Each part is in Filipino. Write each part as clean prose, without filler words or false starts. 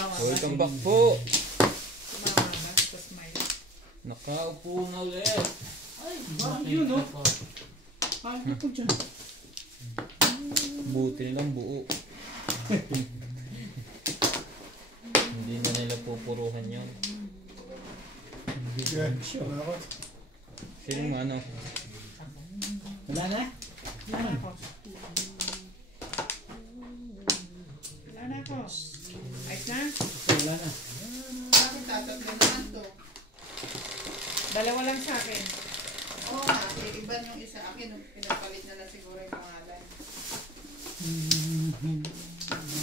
Welcome back po. Tumama ba? Smile. Nakaupo na ulit. Ay, yun o. Ano po dyan? Buti nilang buo. Hindi na nila pupuruhan yun. Sino ano? Wala na? Wala na ako. Wala na ako. Ayos na? Wala na. Bakit tatatlo naman to? Dalawa lang sa akin. Oo nga, iba yung isa akin. Pinapalit na lang siguro yung pangalan.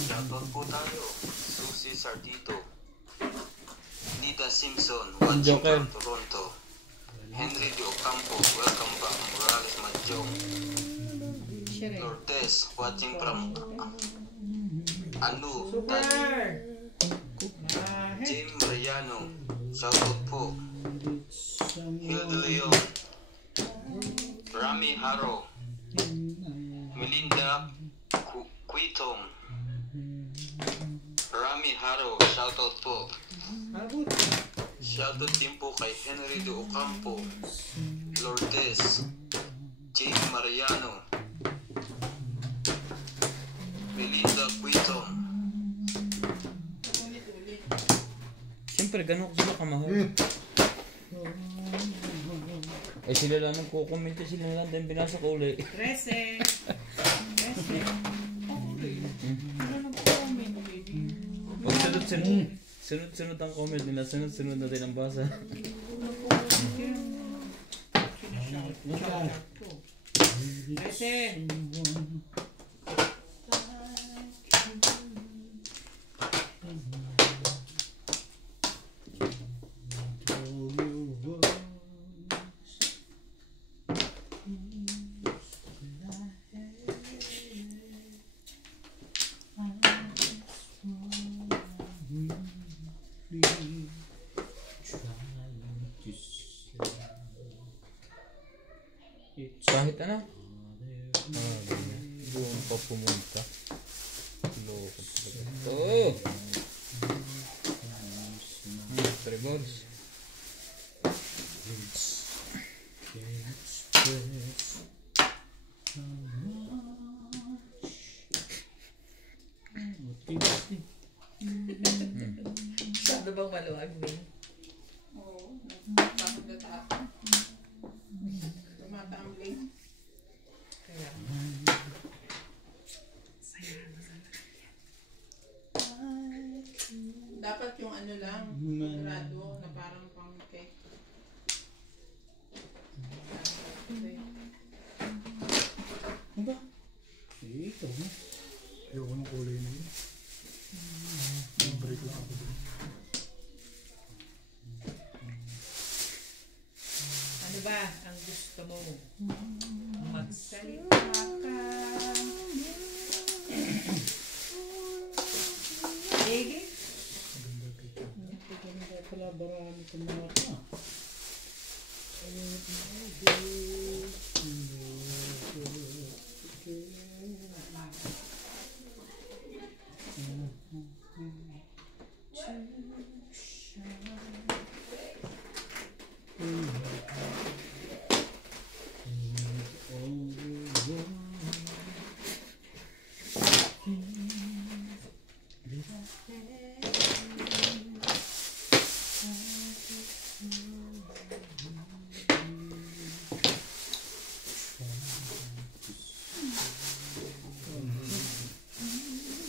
Shoutout po tayo. Susie Sardito. Nita Simpson, watching Joker. from Toronto. Henry De Ocampo, welcome back. Morales Madjong. Shere. Lourdes, watching from Anu. Super! Ah, Jim Mariano, shoutout po. Hilde Leon. Rami Haro. Melinda Quitong. Rami Haro, shoutout po. abot. Shoutout din po kay Henry De Ocampo, Lourdes, Jane Mariano, Melinda Quitong. Ulit-ulit. Siyempre, gano'n ko sila kamahal. Eh sila lang nagkukomment, sila lang din binasa ko ulit. 13. 13. Ano nag-comment, baby? Pag sunod-sunod ang comment nila, sunod-sunod na din ang basa. Shout ko. 13. Kahit ano? Ganyan. Doon pa pumunta. Loko talaga. Oh! 3 balls. Sabi bang maluwag, Min? Oo, nagpapagdatapan. Tumatambling. Kaya. Dapat yung ano lang, grado na parang pang cake. Ano ba? Ito na. Ayoko ng kulay na yun. Break lang ako. Ano ba ang gusto mo? Magsalita ka. Sige. Maganda pala barami ko mga ito.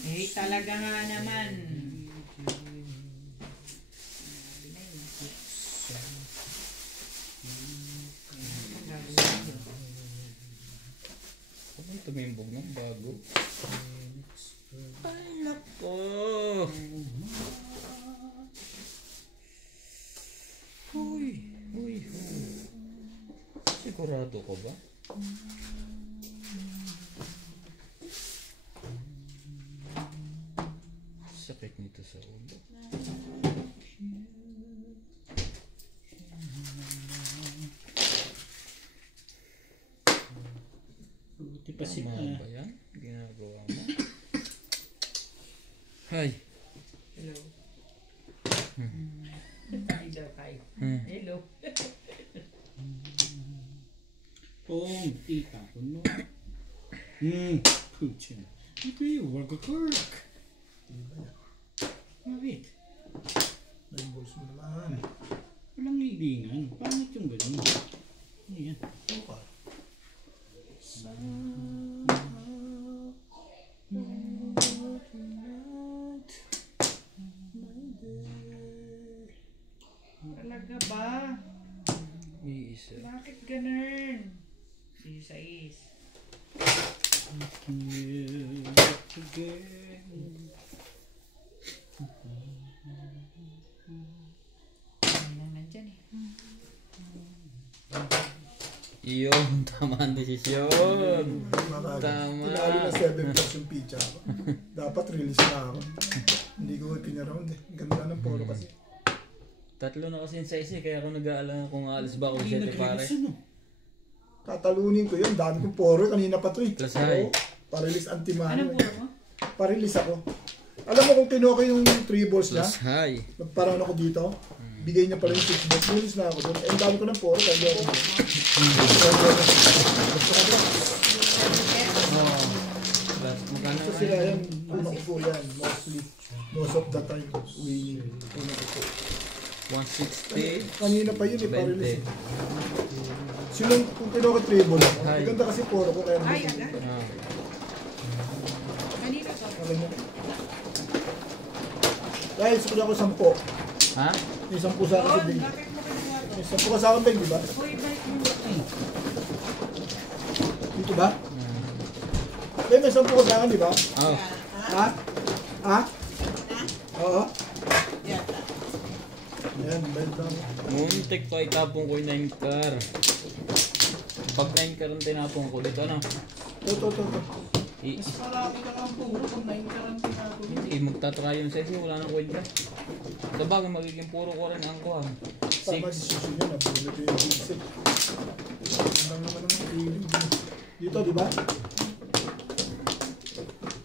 Eh, talaga nga naman. Ako may tumimbog ng bago. Ay, nako! Uy! Uy! Sigurado ko ba? Sakit nito sa ulo. Buti pa si Tama ba yan? Ginagawa mo? Hay! Hello. Tayo daw tayo. Hello. Pong, itapon mo. Putin. Ipi, work a kirk. Bakit? Nag-balls mo naman. Walang hilingan. Pangit yung ganun. Ano yan? Okay. Talaga ba? Iisa. Bakit ganun? 6. Ano nandyan eh? Iyon, tama ang desisyon. Tama. Tinalo na 7 plus yung pizza ako. Dapat release na ako. Hindi ko pinaround eh. Ganda ng polo kasi. Tatlo na kasi yung size eh, kaya ako nag-aalala kung aalis ba ako sa 7 pare. Tatalunin ko yun. Dami kong poro. Kanina pa to eh. Plus high. Oo. Pa-release anti-mano. Anong puro mo? Pa-release ako. Alam mo kung kinuha ko yung 3 balls niya? Plus high. Nagparaan ako dito. Bigay niya pala yung 6 balls. Release na ako doon. Eh, ang dami ko ng poro. Kaya ako. Plus, magkano So sila yan. Unang ko yan. Mostly. Most of the time. Winning. Unang ko. 160. Kanina pa yun eh. 20. Pa-release eh. Sinong kung kinuha ko 3 balls ako. Hi. Maganda kasi poro ko. Kaya Ay, agad. Ah. Kanina to. Okay mo. Dahil sukunin ako 10. Ha? May 10 sa akin si Doon, Bing. bakit mo kinuha to? May 10 ka sa akin, Bing, di ba? Uy, balik mo. Dito ba? Bing, may 10 ka sa akin, di ba? Oh. Ha? Ha? Oo. Ayan, benta mo. Muntik pa itapon ko yung 9 car. Pag 9 car ang tinapon ko dito, ano? Ito. Mas marami ka lang puro kung 9 ka lang tinapon. Hindi, magtatry yung size wala nang kwenta. Sa bagay, magiging puro ko rin ang kuha. Tama 6. decision yun. Nabulit ko yung basic. Ang naman ang feeling. Dito, di ba?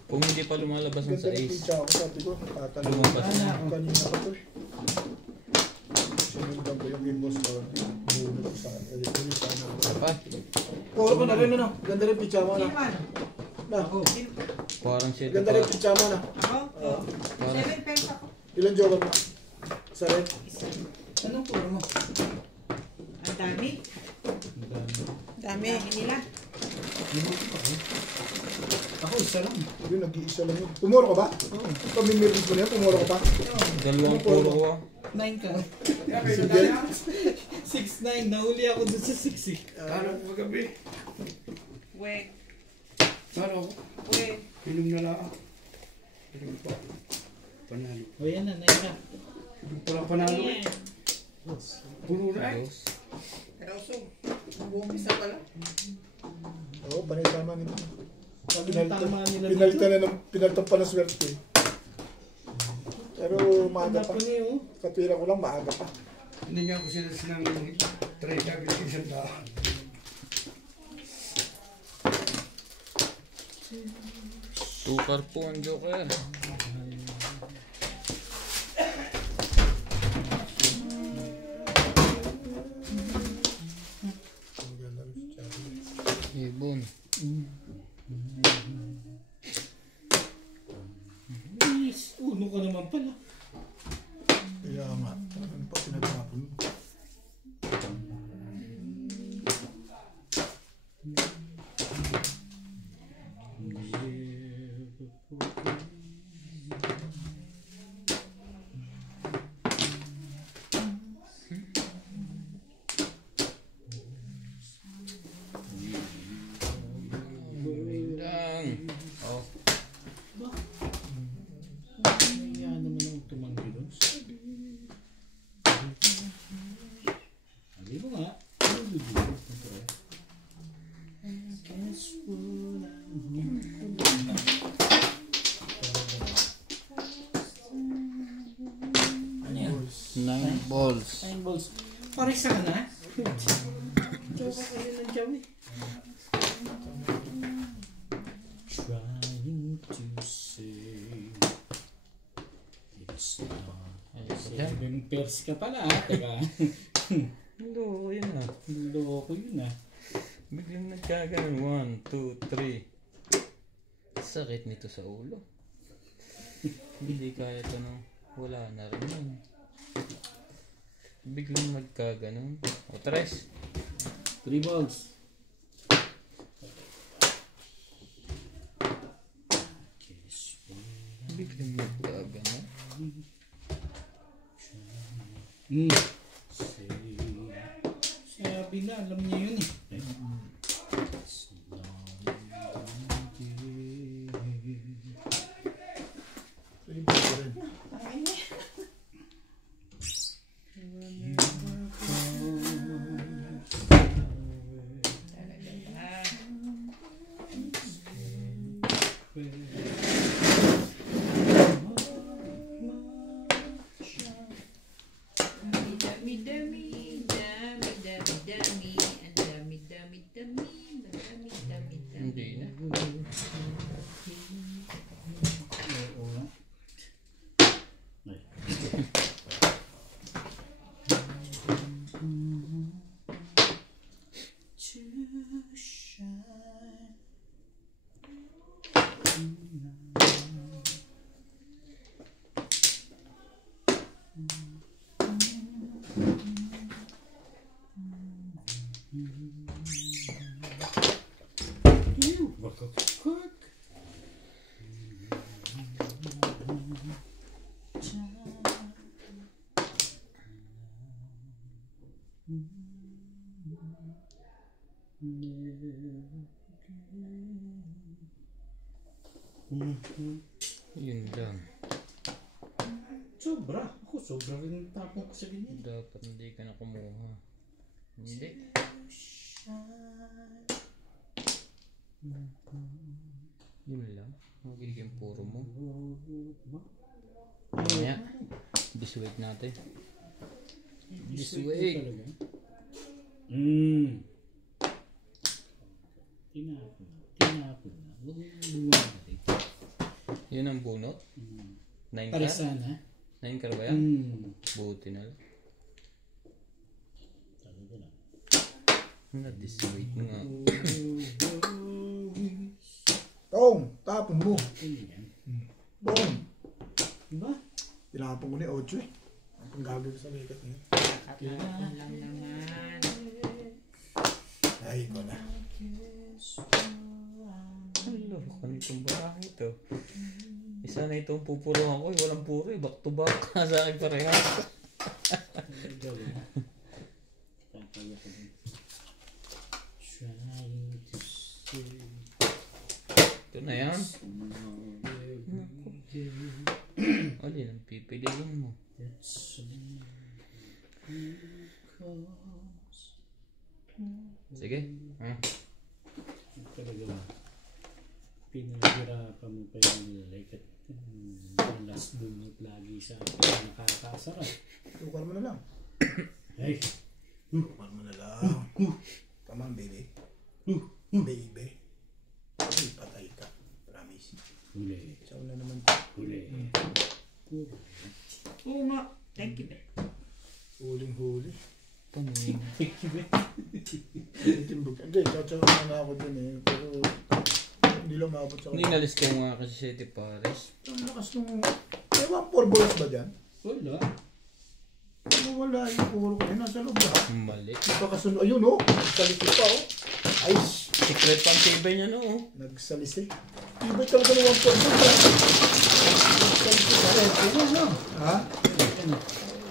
Kung hindi pa lumalabas ng Ganda ng size. pizza ako. Sabi ko, tatanong. Lumabas na. Kanina pa to eh. Sinundan ko yung game boss ko. Bulo ko sa akin. Ulit sana ako. Pa, Puro ko na rin ano. Ganda rin pizza mo na. Iman. Na. parang 7 Ganda pa. rin pizza mo na. Ako? Oo. 7 pesos ako. Ilan joker mo? Isa rin? Anong puro mo? Ang dami. Dami nila. Ako, isa lang. Yun, nag-iisa lang yun. Pumuro ka ba? Oo. Pamimiris mo na yan, pumuro ka pa? Dalawang puro ko. 9 ka. Sige. 6-9. Nahuli ako dun sa 6 eh. Araw ko gabi. We. Araw ko. We. Inom na lang. Inom pa. Panalo. O yan na, 9 ka. Inom pa lang panalo eh. Ayan. Puro na eh. Dos. Pero so, buong isa pala. Oo, panay tama nito. Tama nila Pinalitan pa ng swerte. Pero maaga pa. Ano niyo? Katwira ko lang, maaga pa. Hindi nga ako sila silang try na biligin isang tao. Tukar po ang joker. Ibon. Please. Uno ka naman pala. Kaya nga, ano pa pinagtapon mo? Lang. Oh. Kaya naman ang tumanggi doon. Sabi mo nga. Ano yan? 9 balls. 9 balls. Pares ka na? Joke ka yun ng jaw eh. Trying to say it's not as Yung pairs ka pala, teka. Loko yun ah. Loko yun ah. Biglang nagkaganon. 1, 2, 3. Sakit nito sa ulo. Hindi kaya ito nang wala na rin yun. Biglang nagkaganon. O, 3. 3 balls. Biglang nagkaganon. Sabi na, alam niya yun eh. Pwede ba rin? Hindi na. Yun lang. Sobra. Ako, sobra rin yung tapong ko sa ganyan. Dapat hindi ka na kumuha. Hindi. Yun lang. Magiging puro mo. Mamaya. Disweight natin. Disweight. Tinapon na. Tinapon na. Huwag mo buwan natin. Yun ang bunot. 9 Para ka? sana. 9 ka ba yan? Buti na lang. Sabi ko na. Na-disweight nga. Tong, tapon mo. Ano yan? Bong. Diba? Tinapon ko ni 8 eh. Ang panggagawin sa likat niya. Tatapon lang naman. Ay, ko na. Hello, kanitong barahe ito. Isa na itong pupuruhan ko. Walang puro eh. Back to back. Sa akin parehas. Ano gawin? Tatawag ko din. Trying to say. Ito na yan. Alin ang pipiliin mo? Sige. Talaga ba? Pinaghirapan mo pa yung like at last bunot lagi sa akin. Nakakasarap. Tukar mo na lang. Ay! Tukar mo na lang. Come on, baby. Baby. Ay, patay ka. Promise. Huli. Isa na naman. Huli. Oo nga. Thank you, babe. Huling-huli. Paning. Itimbog. Hindi, tsatsawa na ako dun eh. Pero hindi lang maabot sa Hindi nalis ka nga kasi City Paris. ang lakas nung... Ewan, 4 balls ba dyan? Wala. Ano wala yung puro ko. Nasa loob na. Mali. Nagkakasunod. Ayun oh. Nagsalisi pa oh. Ay, Secret pang tibay niya no. nagsalisi. Ibay talaga ng 1 balls. Nagsalisi pa rin. Ayun na. Ha?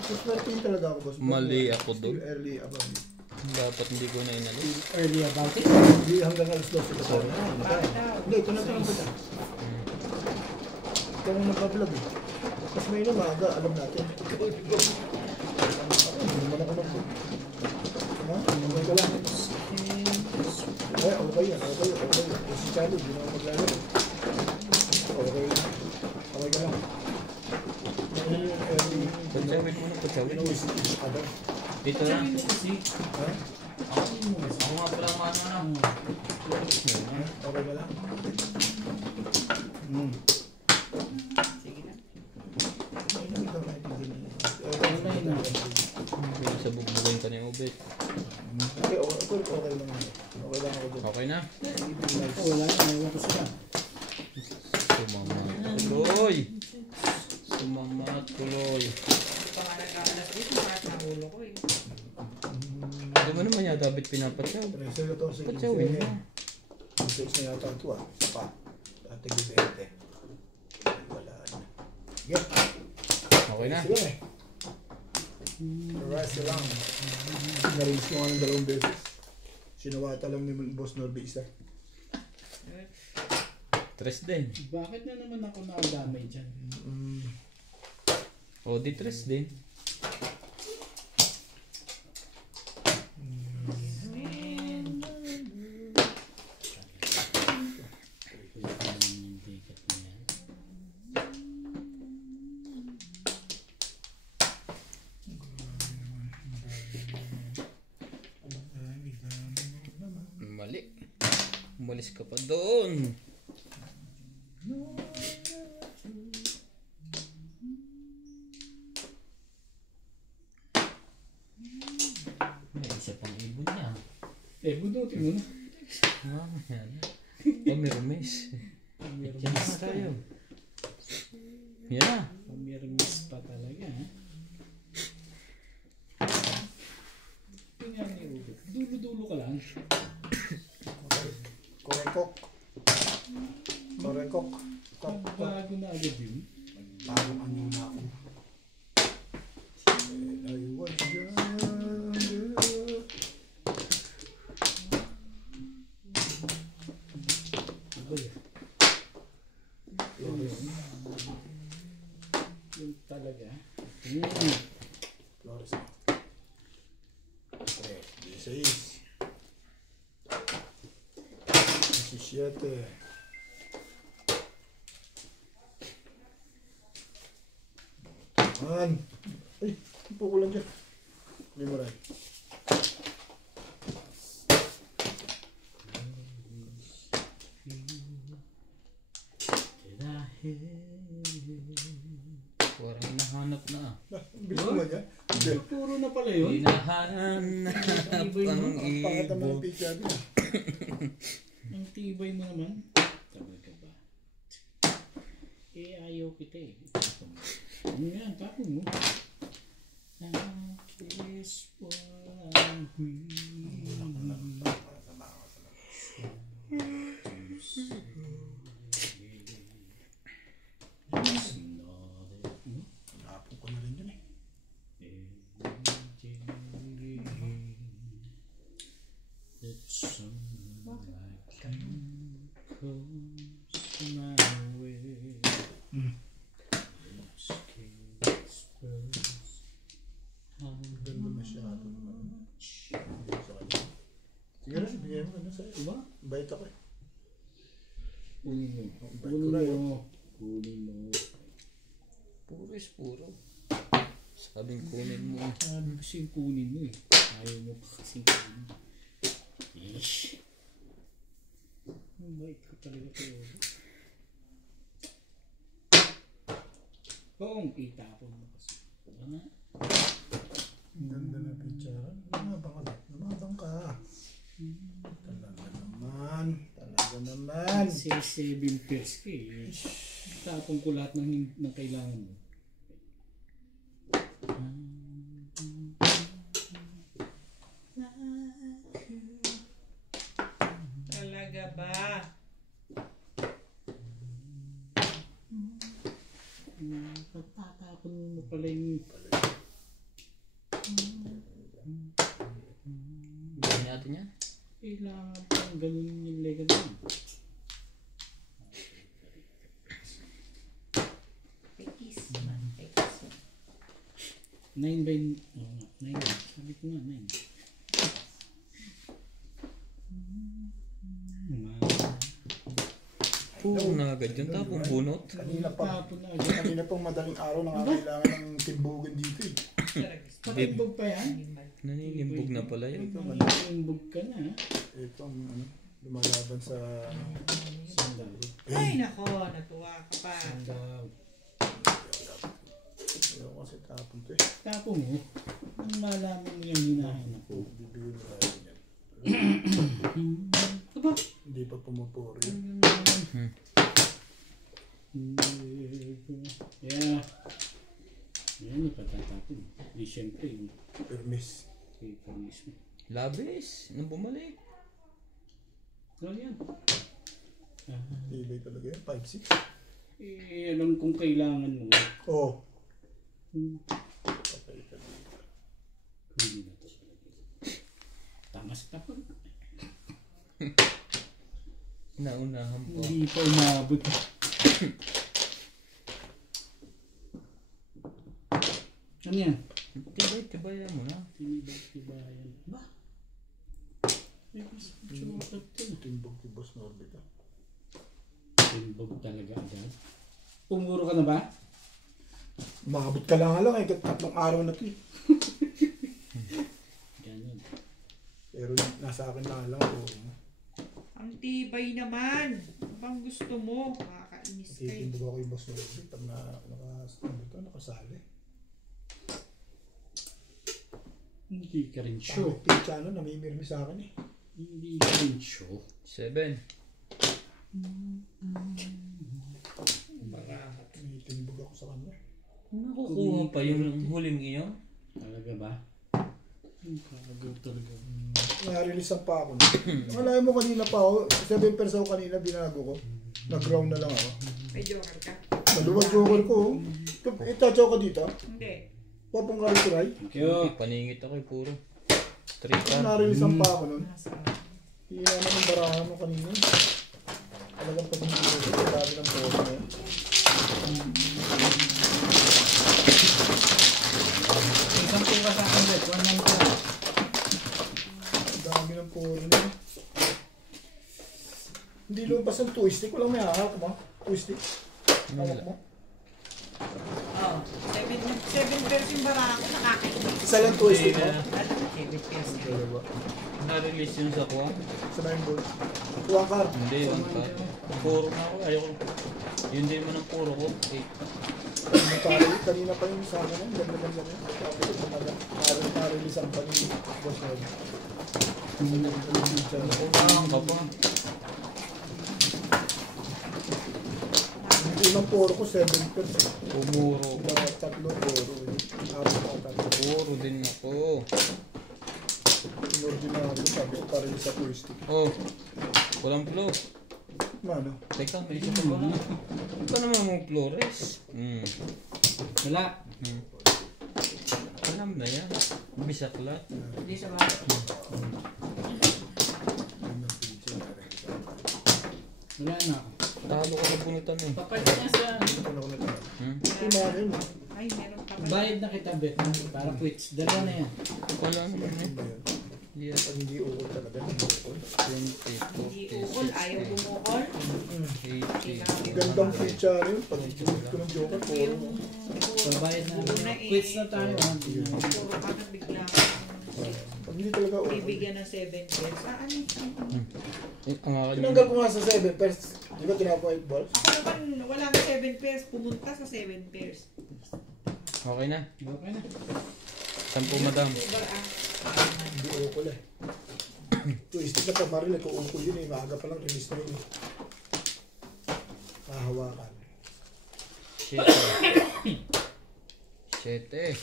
Suswertein talaga ako boss. Mali ako doon. Still early about it. Dapat hindi ko na inalis. Early about it. Hindi hanggang alas 12 ka pa. Hindi, ito na tanong kita. Ikaw ang nagbablog eh. Mas may na maaga, alam natin. Hindi naman ako nag-vlog. Ha? Okay ka lang. Ay, okay yan. Okay yan. Okay yan. Si Charlie, hindi naman maglalaro. Okay lang. Okay ka lang. Patsawid mo na, patsawid mo. Dito na. Sabi mo kasi. Ha? Ako nga pala ano na. Okay ka lang? Sige na. Hindi naman ito naintindihan. Wala na, ewan ko sila. Sumama tuloy. Sumama tuloy. Pa nga nag-aalas dito, kahit na ulo ko eh. Hindi mo naman yata bit pinapatsaw. 13, 14, 15. Patsawin mo. 16 na yata ito ah. Pa. Dati gibente. Wala na. Get. Okay na. Sila eh. Rest lang. Narinse ko nga ng 2 beses. Sinuwata lang ni Boss Norby isa. Tres din. Bakit na naman ako nakadamay dyan? O di tres din. Mali. Umalis ka pa doon. May isa pang ibon niya. Bunutin mo na. Mamaya na. Pamirmis. Yan na tayo. Yan na. Pamirmis pa talaga, ha? Tingnan niyo, dulo-dulo ka lang. Korekok. Korekok. Bago na agad yun. Bagong anyo na ako. I was younger. Yun talaga. Flores. 16. 17. Man. Ay, ipo ko lang dyan. Hindi mo rin. Parang nahanap na. Bilis naman yan. Hindi. Puro na pala yun. Hinahanap ang Ang pangat naman ibon. yung picture niya. Ang tibay mo naman. Talaga ba? Ayaw kita eh. Ano yan? Tapon mo. I'll kiss one Napon ko na rin yun eh. Ganda masyado naman. Sige rin, bigyan mo na sa'yo. Diba? Bait ako eh. Kunin mo. Bait Kunin ko na yun. mo. Kunin mo. Puro is puro. Sabing kunin mo. Sabi kasi kunin mo eh. Ayaw mo pa kasi kunin. Ish. Ang bait ka talaga kayo. Kung itapon mo kasi. Ano? Ganda na picture. Lumabang ka. Lumabang ka. Talaga naman. Talaga naman. 6-7 pairs ka eh. Tapon ko lahat ng kailangan mo. Talaga ba? Tatapon mo pala yung Gawin natin yan. kailangan pang ganun yung lega doon. Pekis man. Pekis man. 9 by... Oo nga, 9. Sabi ko nga, 9. Puro na agad yun. Tapong bunot. Kanina pa. Tapon na agad. Kanina pang madaling araw nangangailangan ng timbugan dito eh. Patimbog pa yan? Naninimbog na pala yun. Patimbog ka na. Ito ang lumalaban sa Sandaw. Ay nako, natuwa ka pa. Sandaw. ayaw kasi tapon to eh. Tapon mo. Nang malaman mo yung hinahanap ko. Bibigyan mo tayo yan. Aba, Hindi pa pumupuro yun. Yeah. Yan, ipatatapin. Di syempre yung Permis. paper mismo. Labis. Nung bumalik. So yan. Tibay talaga yan. 5-6. Alam kung kailangan mo. Oo. Patay ka dito. Hindi na ito. Tama sa tapon. Naunahan po. Hindi pa umabot. Ano yan? Tibay mo na. Tinibay-tibayan. Ba? Ay, mas chocolate din. Timbog ni Boss Norbit. Timbog talaga agad. Pumuro ka na ba? Maabot ka lang eh. Tatlong araw na ito eh. Ganyan. Pero nasa akin na lang. Ang tibay naman. Ano bang gusto mo? Makakainis kayo. Titimbog ako yung Boss Norbit. Pag nakasali. Hindi ka rin sure. Pangit yung channel, namimirmi sa akin eh. Hindi ka rin sure. 7. Titimbog ako sa kanya. Nakukuha pa yung huling iyo. Talaga ba? Kagod talaga. Na-releasean pa ako. Malay mo kanina pa ako. 7 pesos ako kanina, binago ko. Nag-ground na lang ako. May joker ka? Maluwag joker ko. Itachaw ka dito. Hindi. Wapang kari-try. Thank you. Paningit ako puro. 3 ka. Na-releasean pa ako nun. Nasa Hindi naman yung barahan mo kanina. Talagang pag-ibig ko. Dami ng photo na yun. Isang pura sa akin, Bet. 190. Dami ng photo na yun. Hindi lumabas ang twistic. Walang may hahak mo. Twistic. Hawak mo. Oh, 7 pesos yung barako. Nakakainis. Isa lang twistic mo. Ano? 7 pesos. Dalawa. Na-release yun sa kuha. Sa 9 balls. Tuwang car. Hindi, 1 ka. Puro na ako. Ayoko. Yun din mo ng puro ko. 8. Kanina pa yung sa akin. Ang ganda-ganda na yun. Sabi ko talaga. Na-release ang pa ni Boss Nod. Nakunahan ka pa. Yung unang puro ko 7 pesos. Pumuro. Tatlo puro. Apat na tatlo. Puro din ako. Yung ordinary. Sabi ko para sa twistic. Oh. Walang flow. Ano? Teka, may isa pa ba? Ito naman mong Flores. Wala. Alam na yan. Bisaklat. Hindi sa ba? Wala na ako. Talo ka na bunutan eh. Papalit na sa... Ano ko na tayo? Hmm? Ito na rin. Ay, meron pa ba? Bayad na kita, Bet. Para quits. Dalawa na yan. Wala naman eh. Yeah. Pag hindi ukol talaga. Hindi ukol. 20, Hindi ukol. Ayaw bumukol. 80. Gandang feature rin. Pag ikinit ko ng joker, puro mo. Pabayad na. Una eh. Quits na tayo. Ha? Puro ka na bigla. Pag hindi talaga ukol. Bibigyan ng 7 pesos. Ano? Ang akin Tinanggal ko nga sa 7 pairs. Di ba tinapos 8 balls? Ako naman, wala na 7 pairs. Pumunta sa 7 pairs. Okay na. Okay na. 10 madam. Hindi ukol eh. Twisted na pamaril eh. Kung ukol yun eh. Maaga pa lang release na yun eh. Kahawakan. 7.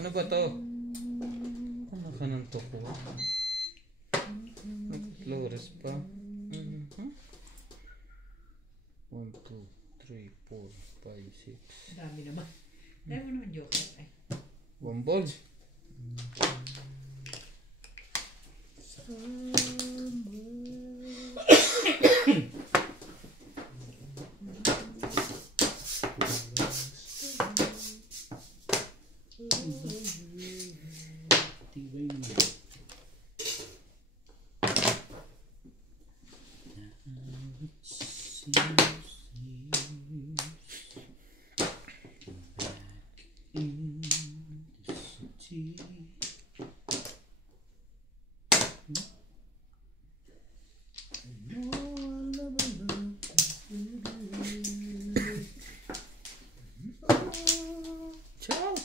Ano ba to? Ano ka ng toko? Flores pa. 1, 2, 3, 4, 5, 6. Dami naman. Dami mo naman joker. Ay. 1 ball. Tibay naman. Ciao.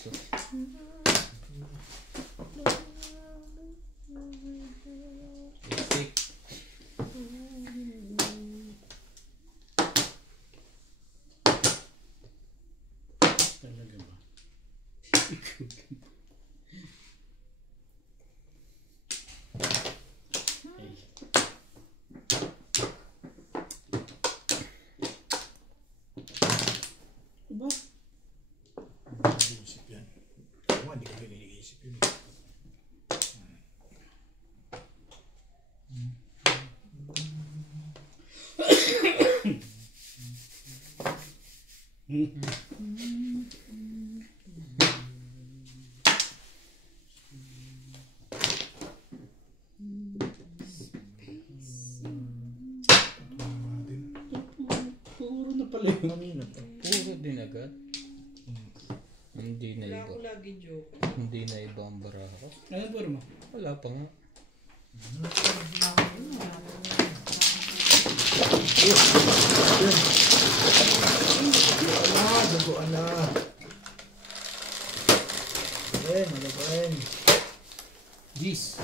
Ay. Diba? Nag-iisip yan. Ako nga, hindi ko nag-iisip yun. Puro na pala yun. Kanina pa. Puro din agad. Hindi na Wala iba. ko lagi joke. Hindi na iba ang baraha. Ano ba mo? Wala pa nga. Duguan na. Ayan, ano ba yan? Jeez.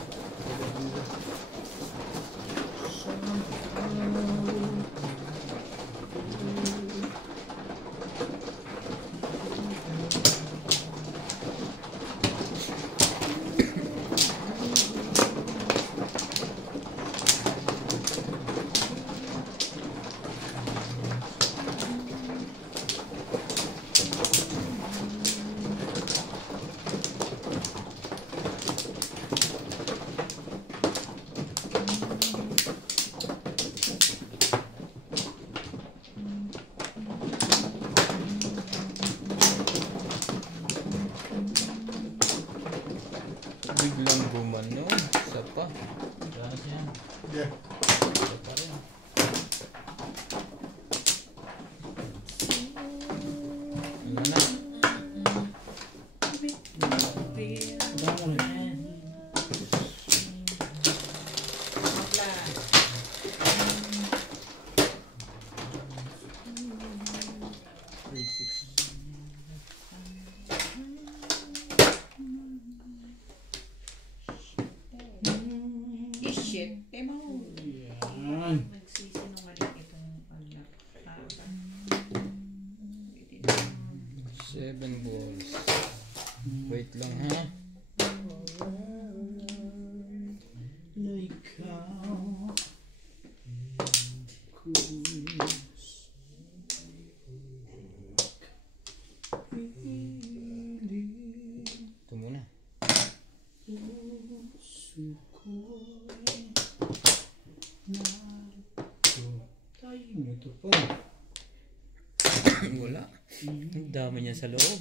Biglang gumano. Isa pa. Grabe yan. Yeah. Isa pa rin. Ano na? Baka mo rin. Mapla. Shit. Tema mo. Yan. Nagsisinungaling itong anak. 7 balls. Wait lang ha. Ikaw. Ito muna. Tayo nito pa. Wala. Ang dami niya sa loob.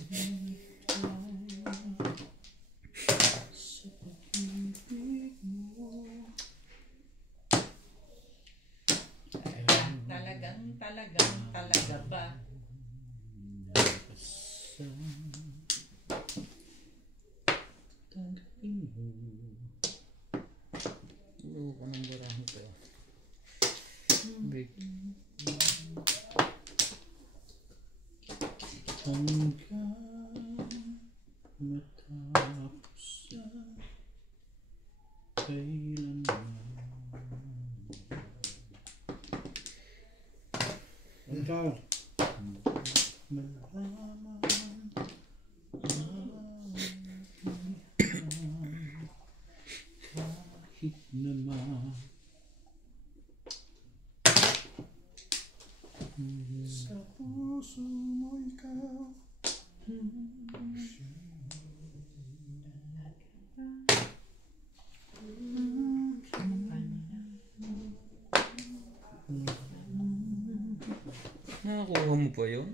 Talaga ba? Loko ng barahan to. Big. Hanggang matapos sa kailanman. Hanggang malaman kahit naman Sa puso mo ikaw. Nakakuha mo pa yun?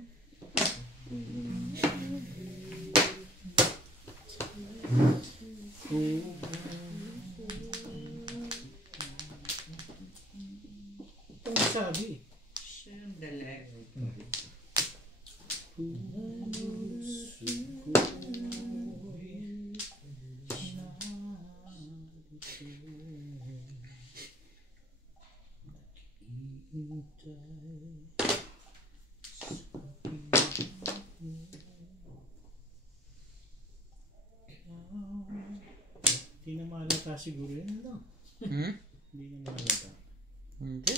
Ito ang sabi. Sandali. Hindi na mahalata siguro yun. Ano? Hmm? Hindi na mahalata. Hindi.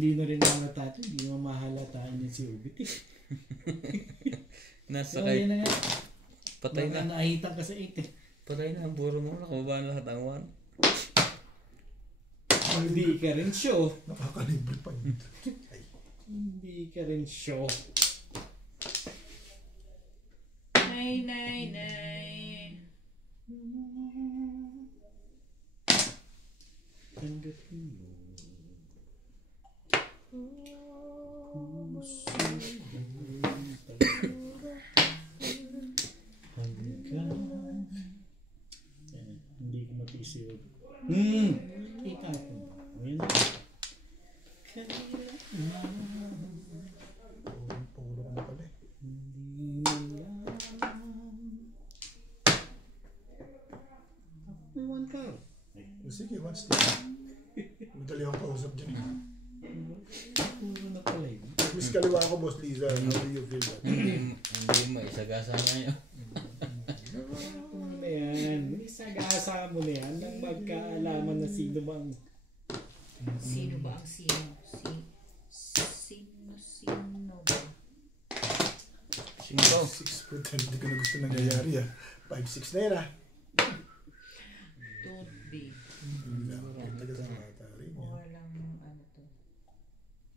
Hindi na rin mahalata ito. Hindi naman mahalataan yan si Ubit eh. Nasa So, kay... yun na nga. Patay Baka na. naahitan ka sa 8 eh. Patay na ang buro mo. Nakababa na lahat ang 1. Hindi ka rin show. Nakakalibre pa yun. Ay. Hindi ka rin show. Nay, nay, nay. Tanggapin mo. Hindi ko mapisiw. Kita ko. Ayun. Puro ka na pala eh. One ka. Sige, one stick. Madali akong kausap dyan. Puro na pala yun. Miss kaliwa ko, Boss Liza. How do you feel that? Hindi mo isagasa ngayon. Ano na yan? Isagasa mo na yan nang magkaalaman na sino bang Sino ba ang sino? Sino ba? 5. 6 foot 10. Hindi ko na gusto nangyayari ah. 5'6" na yan ah. Don't be. Hindi na ako talaga sa bata rin yan. Walang ano to.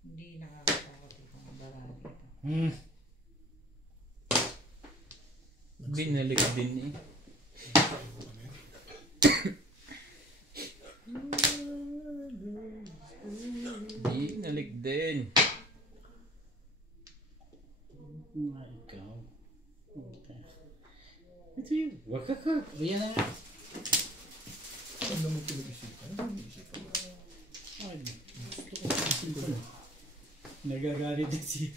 Hindi nakakatakot itong barang ito. Binalik din eh. Binalik din. nga ikaw? Okay. Ito yun. Wag ka ka. O yan na nga. Ano mo pinag-isipan? Ano mo pinag-isipan? Ay, gusto ko isipan. Nagagalit din si...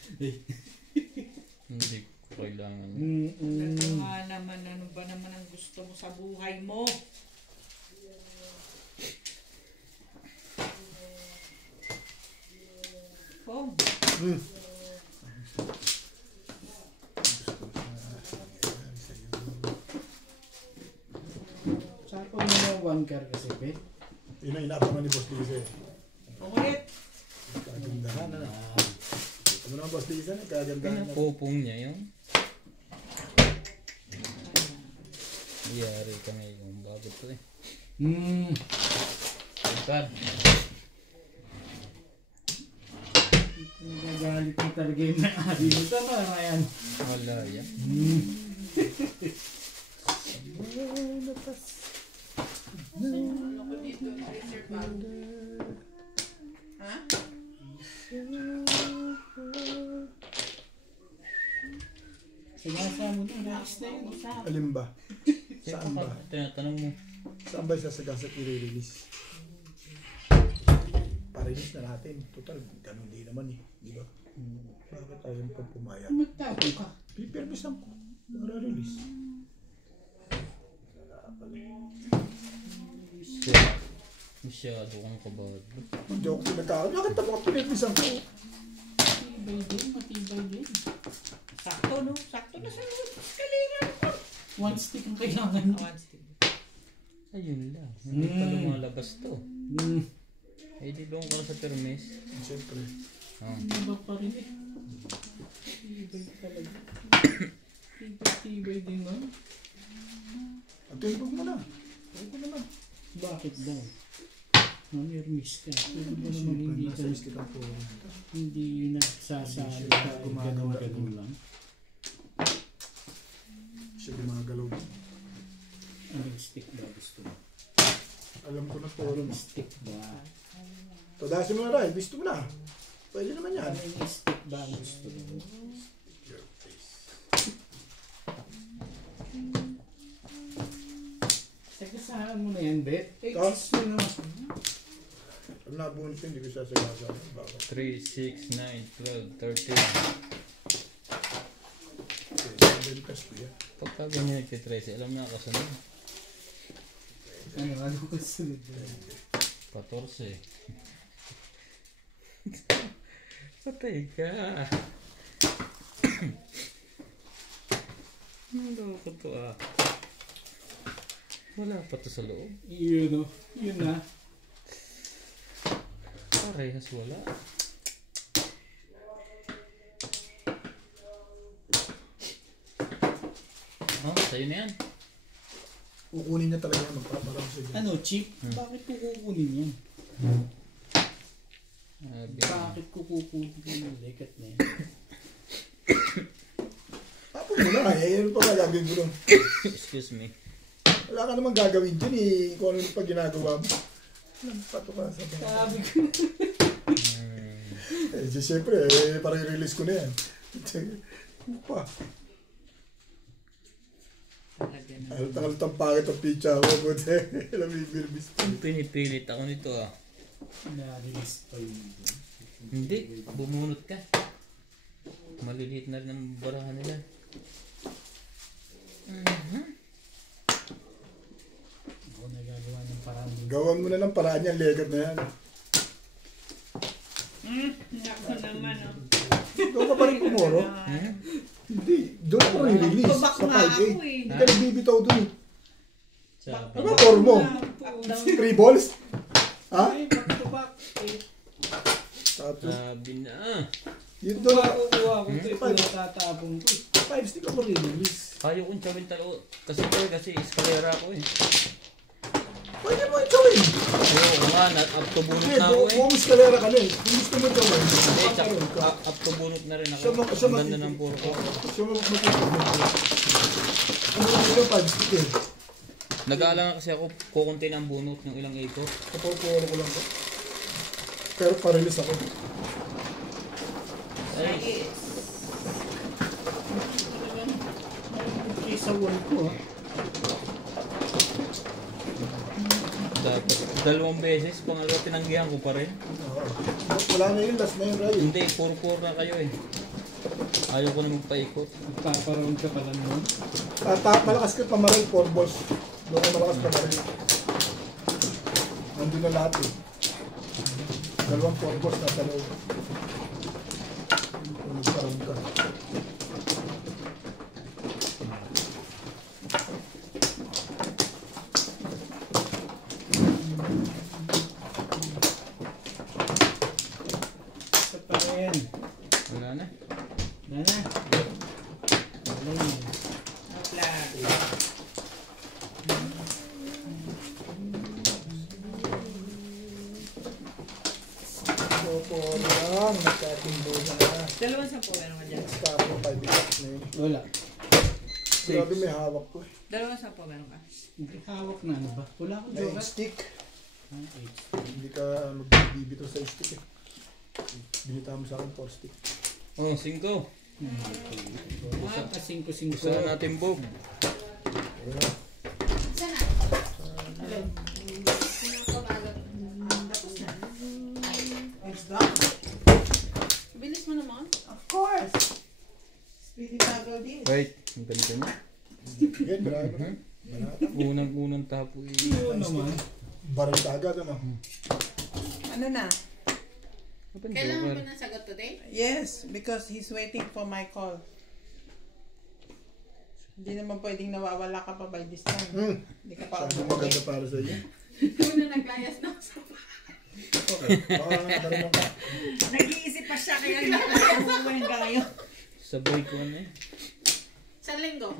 Hindi ko kailangan. Ano nga naman, ano ba naman ang gusto mo sa buhay mo? Oh, Saan ko yung one car kasi, pe? Yun ang inaabangan ni Boss Liza eh. ulit. Kagandahan na. Ano naman Boss Liza? Kagandahan na. Pinapupong niya yun. Iyari ka ngayon. Bago to eh. Ipad. Nagagalit mo talaga yung may-ari mo. Tama na yan. Wala yan. Ano ko dito? Freezer bag. Ha? Sinasa mo na. Nais na yun. Alin ba? Saan Saan ba? Tinatanong mo. Saan ba isasagasat i-release? Pa-release na natin. Total, ganun din naman eh. Di ba? Bakit tayo pag pumayag? Magtago ka. Pipermisan ko. Para release. Masyado kang kabado. Hindi ako pinagkakaroon. Bakit ako pipermisan ko? Matibay din. Matibay din. Sakto, no? Sakto na sa kalingan ko. One stick ang kailangan mo. One stick. Ayun lang. Hindi pa lumalabas to. Eh di doon ka na sa permis. Siyempre. Ah. Iba pa rin eh. Tibay talaga. Tibay din no? At tulog mo na. Tulog ko naman. Bakit daw? Nervous ka. Pwede ba naman hindi ka Nasa kitang po. hindi nagsasali ka ganun lang? Siya gumagalaw. Anong stick ba gusto mo? Alam ko na po. Anong stick ba? Tadasin mo na rin. Gusto mo na. Pwede naman yan. Anong stick ba ang gusto mo? Your face. Sagasaan mo na yan, Bet. Tapos yun na. Pag nabunot ko, hindi ko sasagasa. Bakit? 3, 6, 9, 12, 13. Very fast ko yan. Pagka ganyan nagtitrese, alam na kasunod. Ano ko sunod na? 14. Patay ka. Ano ko to ah. Wala pa to sa loob. Yun o. Yun na. Parehas wala. Oh, sa'yo na yan. Kukunin niya talaga yan. Magpaparang sa'yo. Ano, cheap? Bakit ko kukunin yan? Bakit ko kukunin yung lekat na yan? Tapos mo na. Ano pa ba gagawin ko nun? Excuse me. Wala ka naman gagawin dyan eh. Kung ano yung pag ginagawa mo. Pato ka sa mga. Sabi ko. Siyempre, parang i-release ko na yan. Ano pa? Haltang pangit ang pizza ko. Buti. Alam mo yung birbis. Pinipilit ako nito ah. Na-release pa yun. Hindi, bumunot ka. Maliliit na rin ang barahan nila. Ako nagagawa ng parang Gawan mo na ng paraan yan. Legat na yan. Nako naman, oh. Doon ka pa rin kumoro. Hindi. Doon ako re-release. Babak Sa nga 5'8". ako eh. Hindi ka nagbibitaw doon eh. Sabi. Ano ba core mo? 3 balls? Ha? back to back. Tapos, Sabi na. yun doon na. Kukuha ko ito. Ito natatapong ko. 5 stick ako re-release. Ayaw kong chawin talo. Kasi eskalera ako eh. Pwede mo i-chawin. Ayaw ko nga, up to bunot Hindi, na ako eh. buong eskalera ka na eh. Kung gusto mo chawin. Hindi, up to bunot na rin ako. Siya Ang ganda ng puro ko. Siya matutulog. Ano yung 5 stick eh? Nag-aalala kasi ako kukunti ng bunot ng ilang A ko. Kapapuro ko lang to. Pero pa-release ako. Ay, Kisa 1 ko ha. dapat dalawang beses, pangalawa tinanggihan ko pa rin. Wala na yun, last na yun, Ray. Hindi, puro na kayo eh. Ayaw ko na magpaikot. Paparoon ka pala nun. Malakas ka pamaril, 4 balls. Doon ka malakas pamaril. Nandun na lahat eh. Dalawang 4 balls na talo. Nagparoon ka. Isa pa rin. Wala na. Wala na. Wala na. Hopla. So, po lang. Nagkatimbo na. Dalawang 10 meron ka dyan. Stop mo, 5 minutes na yun. Wala. Grabe may hawak ko eh. Dalawang 10 meron ka. Hindi hawak na ano ba? Wala akong Na joker. stick. Ah, 8. Hindi ka magbibito sa stick eh. Binita mo sa akin 4 stick. Oh, 5. Ah, ka-5-5. Gusto na natin Bob. Ayun. Sana. Hello. Bilis mo naman. Of course. Speedy travel din. Wait, ang ganda niya. Sige, marami mo na. Unang tapo eh. Oo naman. Baril ka agad ano? Ano na? Open Kailangan joker. mo na sagot today? Yes, because he's waiting for my call. Hindi naman pwedeng nawawala ka pa by this time. Hindi ka pa Sabi mo maganda para sa iyo. Una naglayas na ako. Okay. Baka nakarunong ka. Nag-iisip pa siya kaya hindi ko nabubuhay hanggang ngayon. Sabay ko na eh. Sa linggo.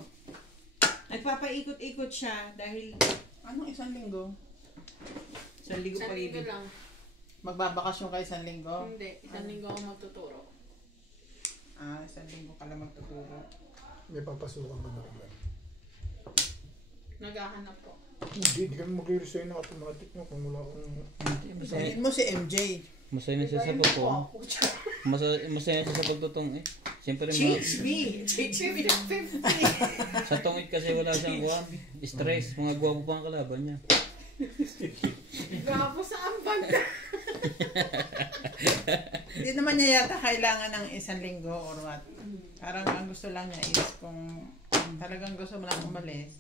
Nagpapaikot-ikot siya dahil Anong 1 linggo? sa ligo Sa pa linggo ibig. lang. Magbabakasyon kayo 1 linggo? Hindi. Isang linggo ako magtuturo. Ah, 1 linggo ka lang magtuturo. May papasukan ba na rin? Naghahanap po. Hindi kami magre-resign ng automatic no kung wala akong... Sabihin mo si MJ. Masaya na siya sa pagtutong. Masaya siya sa pagtutong eh. Siyempre Change me! Change me to 50! sa tungit kasi wala siyang kuha. Stress, mga gwapo pa ang kalaban niya. Gapo sa ambag. Hindi naman niya yata kailangan ng 1 linggo or what. Parang ang gusto lang niya is kung talagang gusto mo lang umalis,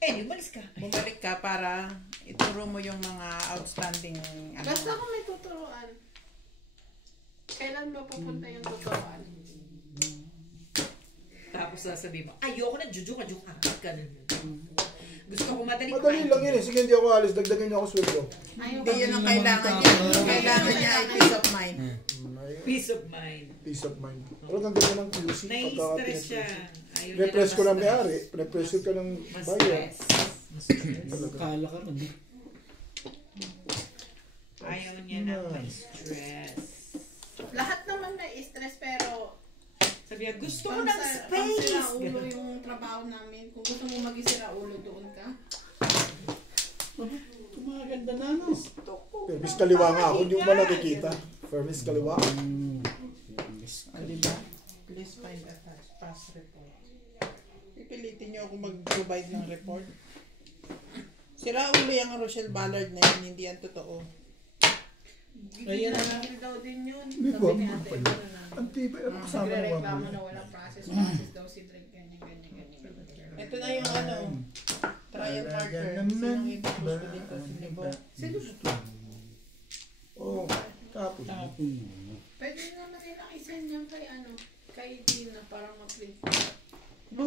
Umalis ka. bumalik ka para ituro mo yung mga outstanding ano. Basta kung may tuturuan. Kailan ba pupunta yung tuturuan? Tapos sasabihin mo, ayoko na, juju ka, ganun. Gusto ko madali Madali lang yun eh. Sige, hindi ako alis. Dagdagan niyo ako sweldo. Ayaw Hindi yun ang kailangan niya. Ang kailangan niya ay peace of mind. May Peace of mind. peace of mind. Talagang ganyan ang QC. Nai-stress siya. Ayaw niya Pre-press ko mas ng may-ari. Pre-pressure ka ng Mas buyer. stress. Mas stress. Kala ka rin. Ayaw niya na ma-stress. Lahat naman na stress pero Sabi niya, gusto ko pang ng sira space! ulo yung trabaho namin. Kung gusto mo mag-isira ulo, doon ka. Kumaganda na, no? Permis kaliwa nga ako. Hindi mo ba nakikita? Permis kaliwa. Diba? Please find attached past report. Pipilitin niyo ako mag-provide ng report. Sira ulo yung Rochelle Ballard na yun, hindi yan totoo. Ayan na. Dahil daw din yun. Hindi Sabi ba? ni ate, ano na. Ang tibay. Ano kasama ng Nagre-reklamo mga na walang process daw si Drake. Ganyan. Ito na yung ano, trial marker. Sinong i-post ko dito? Sinibo. Sino? Oo. Tapos. Pwede naman nila i-send yan kay Dina para ma-print. Ba?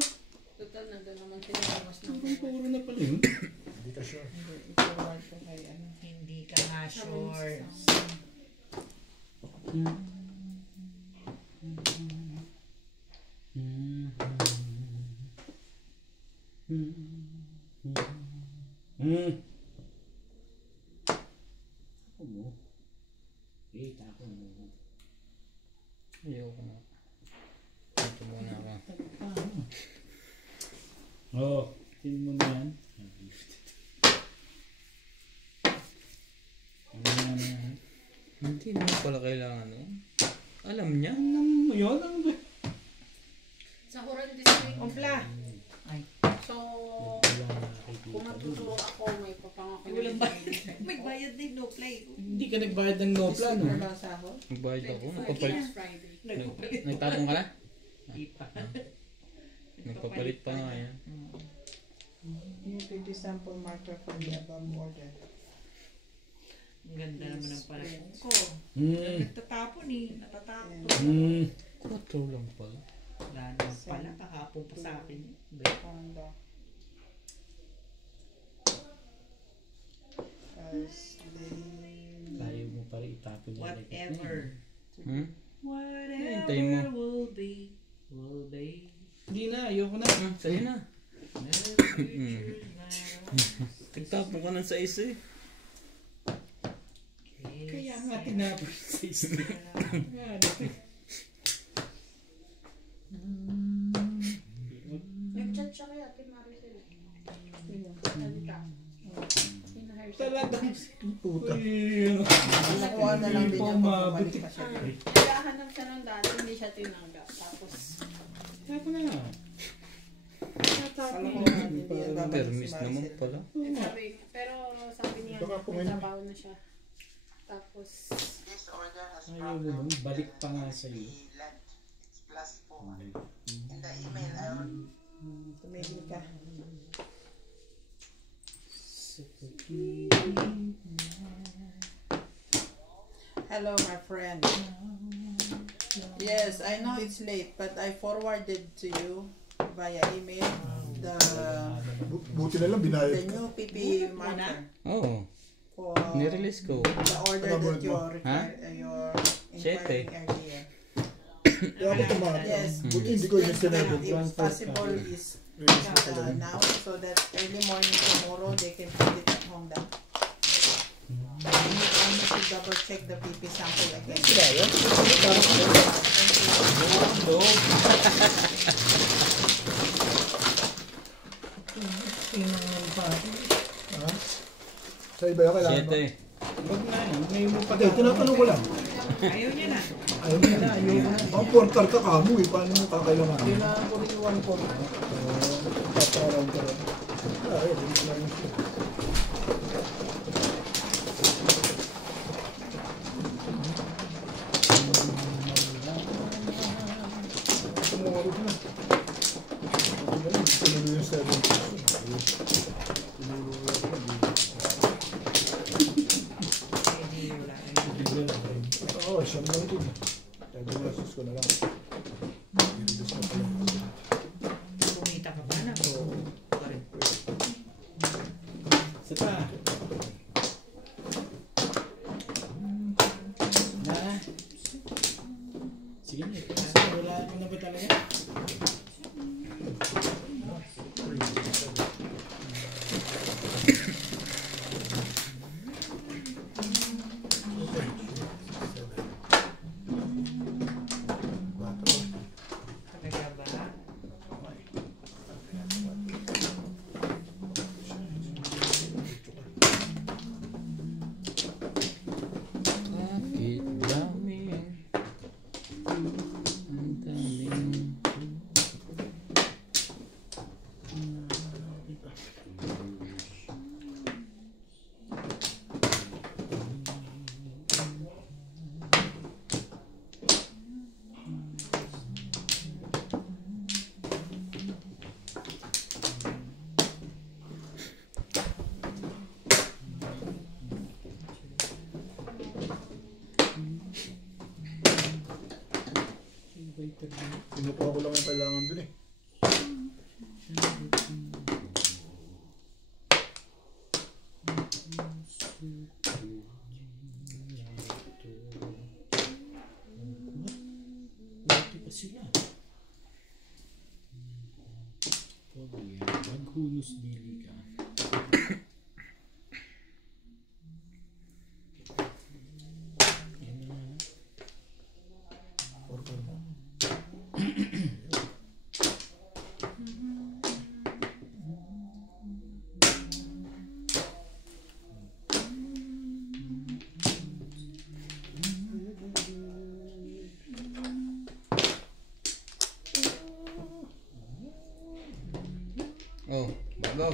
Total, nandun naman sila bawas ng Puro na pala yun. Hindi ka sure. I-forward ko kay ano. Hindi ka nga sure. Ako mo. Ako mo. Ayoko na. Ito muna ako. Oo. Tingin mo na yan. Hindi naman pala kailangan nun. Alam niya. Alam mo yun? Ano ba? Sa Huron District. Ompla. So, Wala nakikita kung doon. matuturo ako, may papangako Walang na bayad. May bayad din, no play. Hindi ka nagbayad ng no plan, no? Ano ba sahod? Nagbayad ako. 25 Nagpapalit. next Friday. Nagtapong ka na? Hindi pa. Nagpapalit pa nga yan. Yung 50 sample marker for the above order. Ang ganda naman ng panahon ko. Nagtatapon eh. Natatakot. Kotro lang pala. Wala naman pala. Kahapon pa sa akin. Panda. As they... Ayaw mo pa rin itapon yung Whatever. Hmm? Hintayin Whatever mo. will be, will be. Hindi na, ayoko na. Sa'yo na. Nagtapon ka ng sa isa eh. Kaya nga tinapon sa isa. Nag-chat siya kay Ate Maricel. Salita. Hinahire siya. Talagang Puta. Nakuha na lang din niya pag bumalik pa siya. Naghahanap siya ng dati, hindi siya tinanggap. Tapos, Ako na. Alam ko na hindi yan babalik si Permis naman Maricel. pala. pero sabi niya, Baka kung may ano. trabaho na siya. Tapos, This order has Ayaw mo naman, balik pa nga sa'yo. length. It's plus 4. In the email, I will Tumigil ka. Hello, my friend. Yes, I know it's late, but I forwarded to you via email the Buti na lang binayad ka. new PP marker Oo. for Nirelease ko. the order Ano that mo? you're Siyete. inquiring earlier. Kaya ako tumatang. Yes. Buti hindi ko yung sinabi. If possible is Release ko pala yun. now so that early morning tomorrow they can put it at home down. You need only to double check the PP sample again. Sila yan? Ha? Sa iba yung kailangan ba? 7. Huwag na yan. Ngayon mo pa Hindi, tinatanong ko lang. Ayaw niya na. Ayaw mo na, ayaw mo na. Ang portal ka kamo eh. Paano mo kakailangan? Kailangan ko rin yung one port. Paparound ka rin. Ay, hindi ko lang siya. Tomorrow na. Buti na lang, tinuloy yung 7. Hindi, wala na. Oo, siyam lang din. Kaya binasos ko na lang. Binasos ko pala. Kumita ka pa na. Oo. Isa pa. Na. Sige na. Wala ko na ba talaga? Pinukuha ko lang yung kailangan dun eh. Dito pa sila. Maghunos dili ka. Order mo. Oh, bago.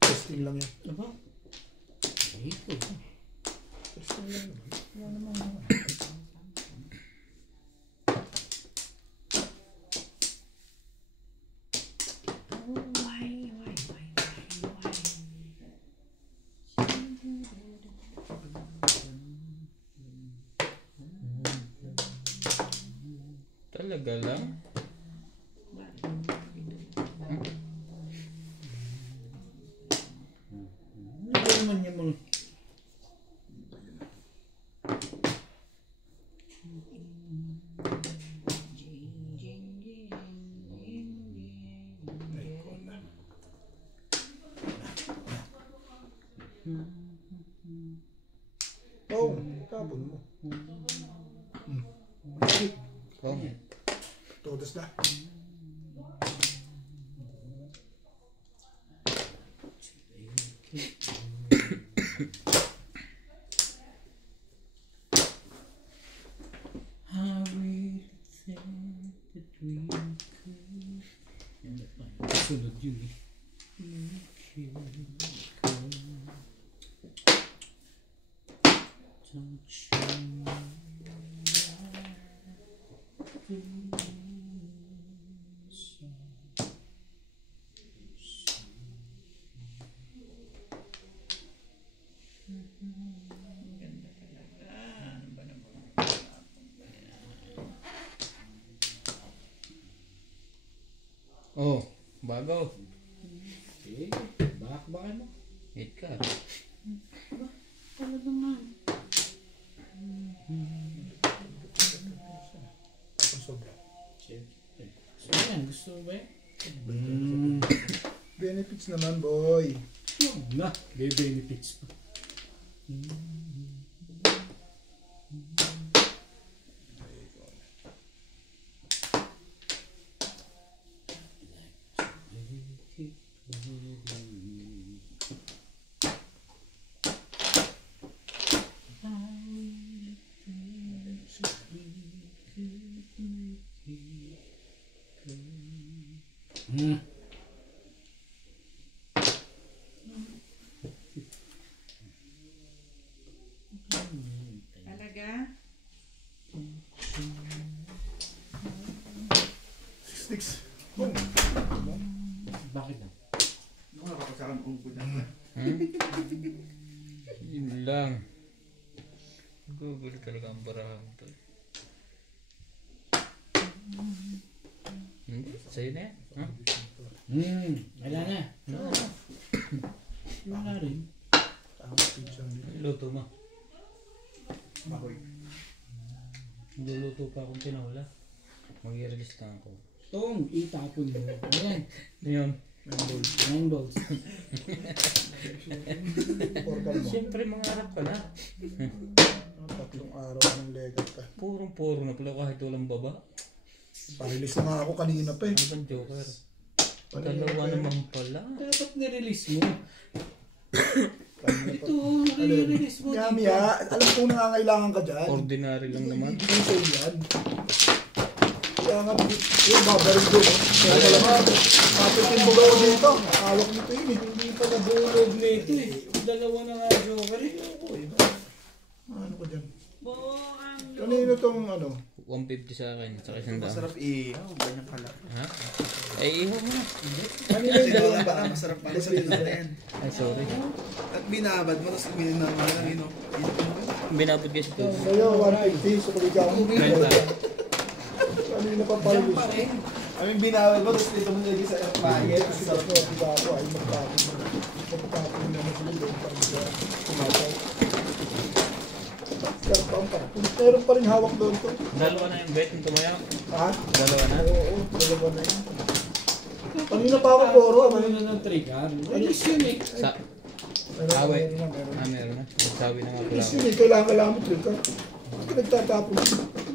Testing lang yan. Aba? Ito. Testing lang naman. Wala naman naman. Talaga lang? Ano naman yung mga... Ay, ko na. Oh, tapon mo. Oh. Todas na. How we think that we could... Ano pa? Sunod yun eh. Touch Oh, bago. Okay, bakbakan mo. Hit ka. Talaga nga. Tapos sobra. Siyempre. So yan, gusto mo ba yan? Benefits naman, boy. Huwag na, may benefits pa. Talaga? 6. Boom. Bakit na? Yun lang. Google talaga ang barahang to. Hindi, sa'yo na yan. Ha? Wala na. Wala rin. Tama, pizza din. Luto mo. Luluto pa akong tinawala. Mag-i-release lang ako. Tong, itapon mo. Ayan. Ngayon, 9 balls. Portal mo. siyempre mangarap ka na. 3 araw ng legat ka. Purong-puro na pala kahit walang baba. Parilis na nga ako kanina pa eh. Ano bang joker? Kanina Dalawa pa eh. naman pala. Dapat nirelease mo. Kanina Ito, pa. nirelease mo Yami dito. ha, alam kong nangangailangan ka dyan. Ordinary lang naman. Hindi ko sa'yo yan. Kaya nga, yung babaril doon. Kaya talaga, matitimbo ako dito. Hawak nito yun eh. Hindi pa nabulog na ito eh. Dalawa na nga joker eh. Ano ko dyan? Buo ang Kanino tong ano? 150 sa akin. Tsaka isang daan. Masarap ganyan pala. Ha? Ay, iho mo na. Kanino yung Tinola dalawang pa daan? masarap pala sa tinola yan. Ay, sorry. At binabad mo, tapos binabad mo lang yun. Binabot kasi ito. Sa'yo, 150. So, pag ikaw ang kanino pa parilis? I mean, binabad mo, tapos dito mo nilagay sa air fryer. Kasi ako, diba ako ay magtapon. Magtapon naman sila doon para sa kumapaw. Meron pa rin hawak doon to. Dalawa na yung bet ng tumaya. Ha? Dalawa na. Oo, dalawa na yun. Kanina pa ako poro. Ano na ng trigger? Release yun eh. Sa... Awe. Meron na. Nagsabi na nga pala Yes ako. yun eh, kailangan mo trip ka. Bakit nagtatapon?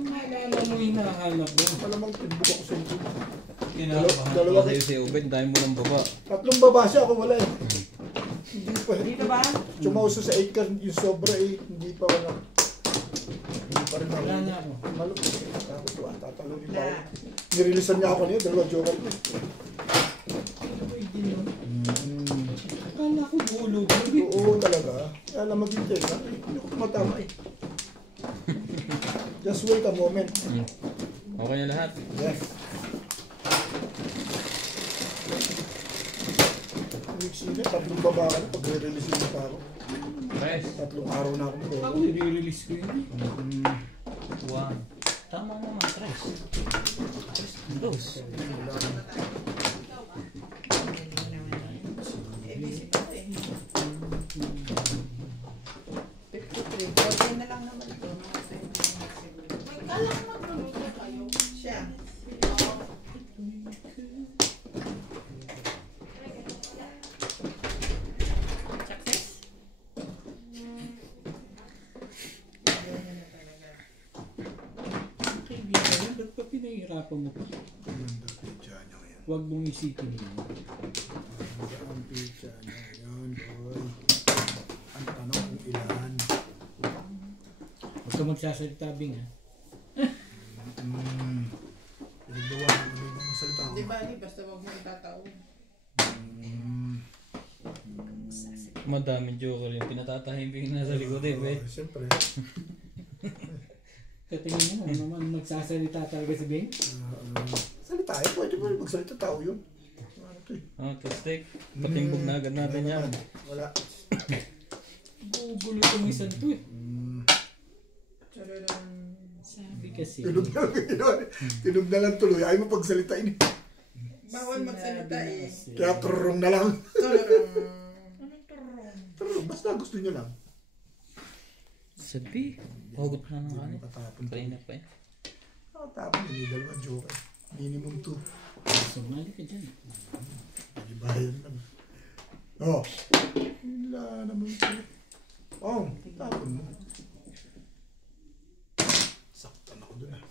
Naalala mo hinahanap mo. Malamang tinbuk ako sa inyo. Kinabahan Dalawa ko sa'yo si Obed. Dahil mo ng baba. 3 babasya ako wala eh. Hindi pa. Dito ba? Tsumauso sa 8 ka, yung sobra eh. Hindi pa wala. Hindi pa rin Wala ako. na ako. Malupit. Takot ko ah, tatalunin pa ako. Nirilisan niya ako niya, 2 joker ko. Pwede yun. Akala ko bulog. Oo talaga. Kaya lang maghintay ka. Hindi ko tumatama eh. Just wait a moment. Okay na lahat. Yeah. Sino, 3 baba ka na pag-release mo pa ako. Press. 3 araw na ako po. Ako nire-release ko yun. 1. Tama naman. Press. Dos. ABC pa eh. 53. 14 na lang naman ito. Kala ko magluluto kayo. Siya. Success? Kaibigan yun, ba't pa pinahirapan mo pa? Ang pizza niya ngayon. Huwag mong isipin yun. Ang pizza niya ngayon, boy. Ang tanong kung ilan. Huwag ka magsasalita, Bing, ha? Pinagbawa na naman yung salita ko. Di ba, basta wag mo itataon. Madaming joker yung pinatatahimik na sa likod eh. Be. Siyempre. Sa tingin mo, naman magsasalita talaga si Bing? Salita eh. Pwede mo magsalita tao yun. Ano to eh? Oh, toothstick. Patimbog na agad natin yan. Wala. Gugulo itong isang to eh. Chararang. Sabi kasi. Tunog na lang. Tunog na lang tuloy. Ayaw mo pagsalitain eh. Bawal magsalita eh. Kaya turong na lang. Chararang. Turong. Basta gusto nyo lang. Sabi. Hugot na ng kanin. Makatapon. Kainap pa yan. Tapos hindi 2 joker. Minimum 2. Sumali ka dyan. Ibayan lang. Oh. Wala naman ito. Oh, tapon mo. Saktan ako dun ah.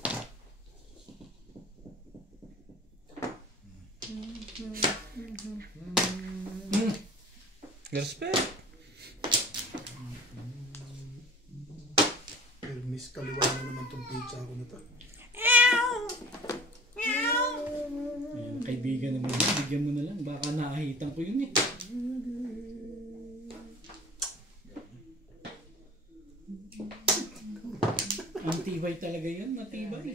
Respect. Miss kaliwa na naman tong pizza ako na to. Ayan, kaibigan naman yun. Bigyan mo na lang. Baka naahitan ko yun eh. Ang tibay talaga yun. Matibay.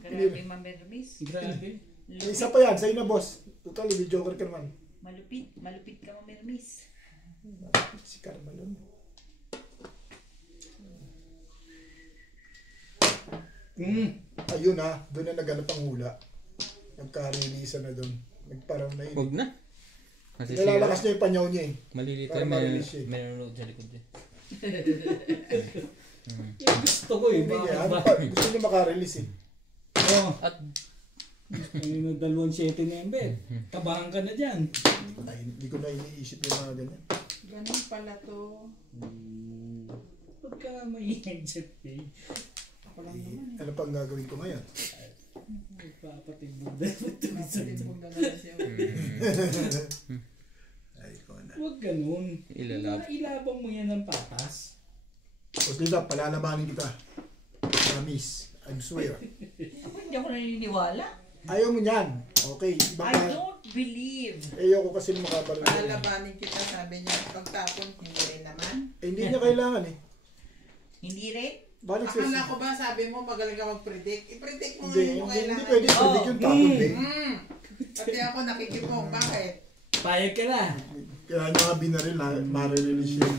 Grabe mamermis. Grabe. Isa pa yan, sa'yo na boss. Total, hindi joker ka naman. Malupit. Malupit ka mamermis. Si Carmalon. Ayun ah, doon na naganap ang hula. Nagka-release na doon. Nagparang na yun. Huwag na. Nalalakas niya yung panyaw niya eh. Malilito Para yan. ma-release eh. May nanonood sa likod eh. Yung gusto ko eh. Hindi Bakit niya, ba? gusto niya maka-release eh. Oh, At ayun na 2-7 na yung bed. Tabahan ka na dyan. Ay, hindi ko na iniisip yung mga ganyan. Ganun pala to. Huwag ka maingay dyan, eh. Ako lang naman Ano pang gagawin ko ngayon? Magpapatimbog na ito. Mapalimbog na naman siya. Ay, ko na. Huwag ganun. Ilalab. Ilabang mo yan ng patas. O Tita, palalabanin kita. Promise. I swear. Ako hindi ako naniniwala. Ayaw mo niyan. Okay. I Baka, don't believe. ayaw ko kasi makabaril. Palalabanin kita, sabi niya. Pagtapon, hindi rin naman. Hindi niya kailangan eh. Hindi rin? Balik sa Akala ko ba, sabi mo, magaling ka mag-predict. I-predict mo Hindi, ngayon mo hindi kailangan. pwede predict yung tapon eh. Pati ako nakikipong. Bakit? Payag ka na. Kaya niya nga binaril na marirelease yun.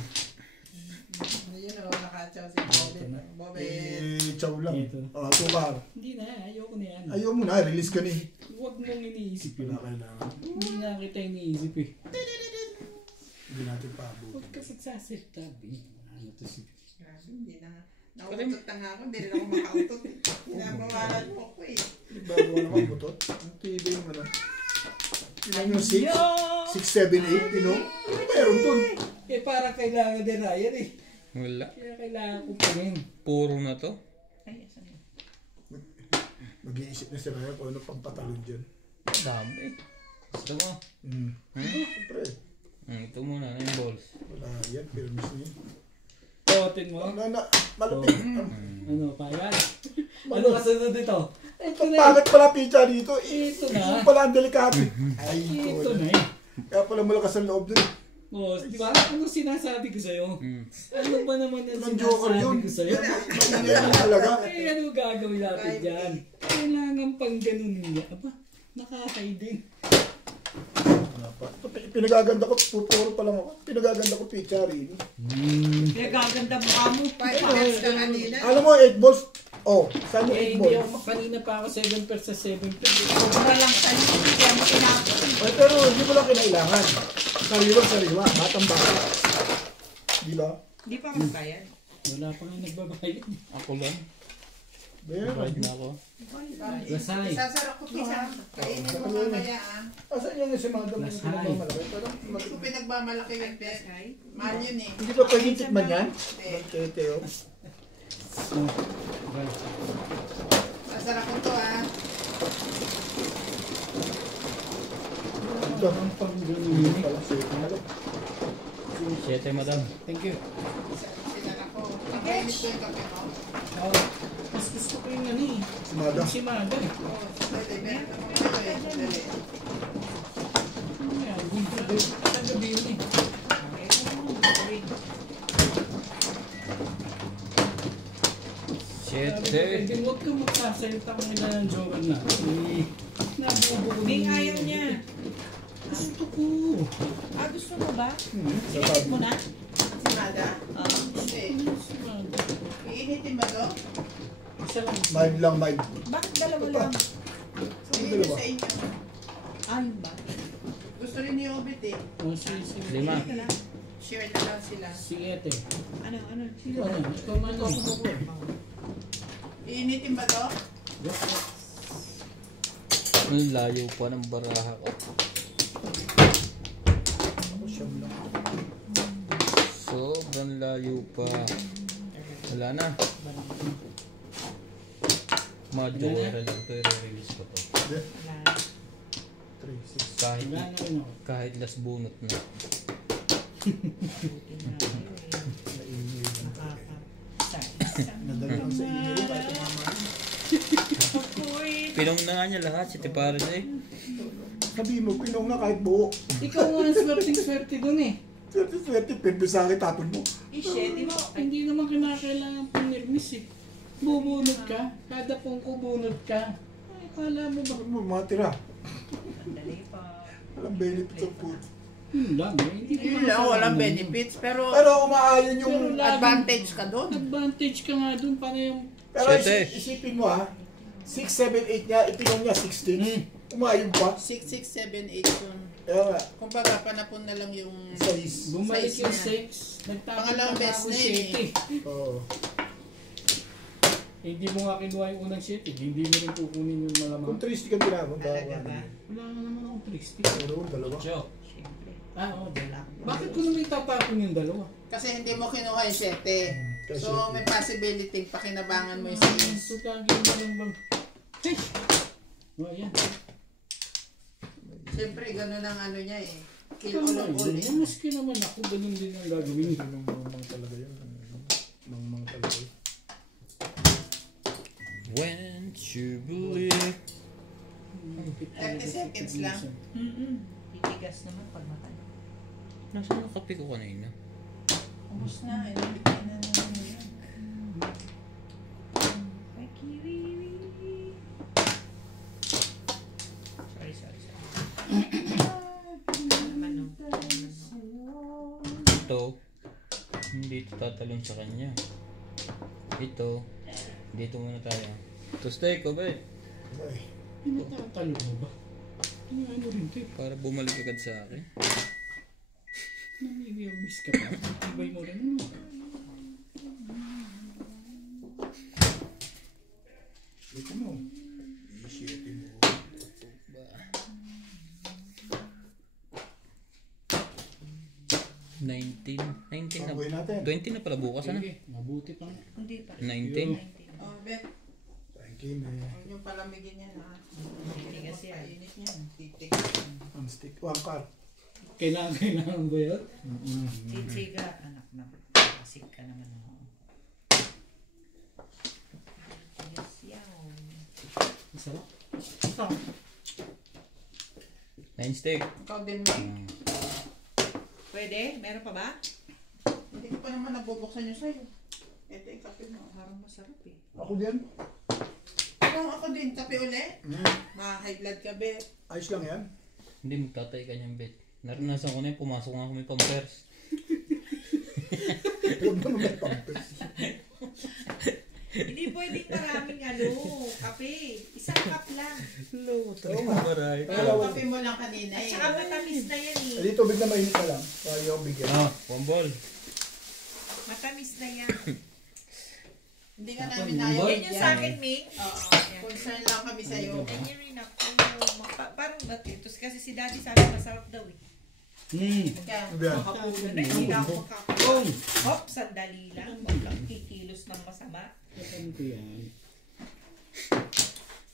Yun o, nakatsaw si Bobby. Bobby. Chow lang. Ito. Tukar. Hindi na, ayoko na yan. Ayaw mo na, release ka ni. Huwag mong iniisip Wala yun. kailangan. Hindi na kita iniisip eh. Hindi natin paabot. Huwag ka magsasaltab eh. Ano to si... Grabe, hindi na. Nautot na nga ako, hindi rin ako makautot. Pinabawalan mo ko eh. Bago ka naman butot. Ang tibay mo na. Ilan yung 6? 6, 7, 8, you know? Ano meron dun? Eh parang kailangan din Ryan eh. Wala. Kaya kailangan ko pa rin. Puro na to. Ay, asan yun? Mag-iisip na si Raya kung ano pang patalon dyan. Dami. Gusto mo? Siyempre. Ito muna, 9 balls. Wala yan, permis niya. Totin mo. Malapit. Ano, payag? Ano kasunod ito? Ito na eh. Bakit pala pizza dito? Ito Yung na. pala ang delikado. Ay, Ito na ko. eh. Kaya pala malakas ang loob dun. Oh, di ba? Ano sinasabi ko sa'yo? Ano ba naman ang Anong joker yun? sinasabi ko sa'yo? Maingat lang talaga. Eh, ano gagawin natin dyan? Kailangan pang ganun niya. Aba, nakakaidin. Pinagaganda ko, pupuro pa lang ako. Pinagaganda ko pizza rin. Pinagaganda mukha mo. 5 minutes na kanina. Alam mo, 8 balls. Oh, saan yung 8 Eh, hindi balls? ako, kanina pa ako 7 sa 7 Sobra lang sa'yo. Kaya mo tinapon. Ay, pero hindi mo lang kinailangan. Sariwa. Batang bata. Di ba? Hindi pa ako kaya. Wala pa nga nagbabayad. Ako lang. Bayan Bayad na ako. Lasay. Isasarap ko to ha. Kainin mo mamaya ah. Asan yung si Madam? Last Hindi high. ko malaki. Pero Hindi ko pinagmamalaki yung pet. Mahal yun eh. hindi pa pwedeng tikman yan? Hindi. Magkete, oh. Masarap ko to ha. Ito. Ang pang Hindi ganun. pala. Sige, 7, madam. Thank you. Sinara ko. Nakainit ko yung kape mo. Oh, mas gusto ko yung ano eh. Si Madam. Si Mada eh. Oo. Dali, meron ako ito eh. Dali. Ano yan? Kagabi yun eh. Siyete. Huwag ka magsasalita kung nila ng joker na. Eh, nabubuko Bing, ayaw niya. Gusto ko. Gusto mo ba? Sa Sinipit mo na? Sinada? Hindi. Si Mada. Iinitin ba to? Isa lang. Mild lang, mild. Bakit dalawa lang? Iinin sa inyo. Ayun ba? Gusto rin ni Obit eh. Oh, si 5. Share na lang sila. si Ete. Ano? Ito ano? Ito ano? Iinitin ba to? Ang layo pa ng baraha ko. Siyam lang. Sobrang layo pa. Wala na. Majora lang ito. I-release ko to. Hindi. 3, 6. Kahit, Wala na rin ako. kahit last bunot na. Nadali lang sa inyo. Kahit umama. Pinong na nga niya lahat. Si Tipares eh. Sabi mo, pinong na kahit buo. Ikaw nga ang swerte dun eh. Swerte, pwede sa akin, tapon mo. Ishete mo. Hindi naman kinakailangan pumirmis eh. Bubunot ka. Kada pungko bunot ka. Ay, kala mo ba? Bakit mo matira? Dali pa. Walang benefits of food. Lang eh. Hindi ko Yun lang, walang benefits. Pero Pero umaayon yung... Pero laging- advantage ka doon. Advantage ka nga dun. Paano yung... Pero Siyete. isipin mo ha, 6, 7, 8 niya, ipinong niya 16. Umaayon pa. 6, 6, 7, 8 yun. Kaya nga, Kumbaga, panapon na lang yung... 6. Bumalik Size yung niya. 6. Nagtapos Pangalawang pa best ako na 7 yun eh. Oo. Eh, hindi mo nga kinuha yung unang 7. Hindi mo rin kukunin yung Kung malamang. 3 stick ang tinapon, Talaga ba? Wala nga naman akong 3 stick. Pero dalawa. Ah, oo. Bakit ko naman itatapon yung dalawa? Kasi hindi mo kinuha yung 7. So, may possibility pakinabangan mo yung sales. Tutagin mo lang bang. Hey! O, ayan. Siyempre, ganun ang ano niya eh. Kill Tama all of all yun. eh. Maski naman ako, ganun din ang gagawin. Mang talaga yun. Mang talaga yun. When you believe. 30 seconds lang. Titigas naman pag matay. Nasaan ang kape ko kanina? Ubus na. Inabigay na naman yun. Ay, kiwi. Sorry. Naman no. Ito, hindi ito tatalon sa kanya. Ito, dito muna tayo. Ito steak, o ba? Ay, Pinatatalo mo ba? Ano rin ito eh. Para bumalik agad sa akin. Namimiyamis ka pa. Ibay mo rin ano. ito mo. I-shitty mo. $19 na. Pagbuhay natin. 20 na pala bukas, ano? Sige, mabuti pa nga. Hindi pa. 19? Oh, Bet. Thank you, man. Huwag niyong palamigin yan ha. Titigas yan. Painit niya. Titik. Ang stick. One car. Kailangan ba yun? Titiga, anak na. Kasig ka naman ako. Yes, yaw. Masarap. Ito. 9 steak. Ikaw din mo. Pwede? Meron pa ba? Hindi ko pa naman nabubuksan yung sa'yo. Ito yung kape mo. Parang masarap eh. Ako din. Parang ako din. Kape uli. Ma-high blood ka, Bet. Ayos lang yan. Hindi, magtatay ka niyang bet. Naranasan ko na yun, pumasok nga kami pampers. Huwag naman may pampers. Hindi pwedeng maraming kape. Isang cup lang. Hello, tayo maray. Pero kape mo lang kanina At eh. saka matamis na yan eh. Hindi, tubig na mainit na lang. Kaya yung bigyan. Ah, 1 ball. Matamis na yan. Hindi ka namin ayaw. Yan yung sa akin, Ming. Oo. Concern lang kami sa'yo. Yan yung rin ako. Parang batitos. Kasi si Daddy sabi masarap daw eh. Kaya, Ano ba yan? Makapulo na. Hindi na ako makakapulo. Hop, sandali lang. Huwag lang kikilos ng masama. Ano ko yan?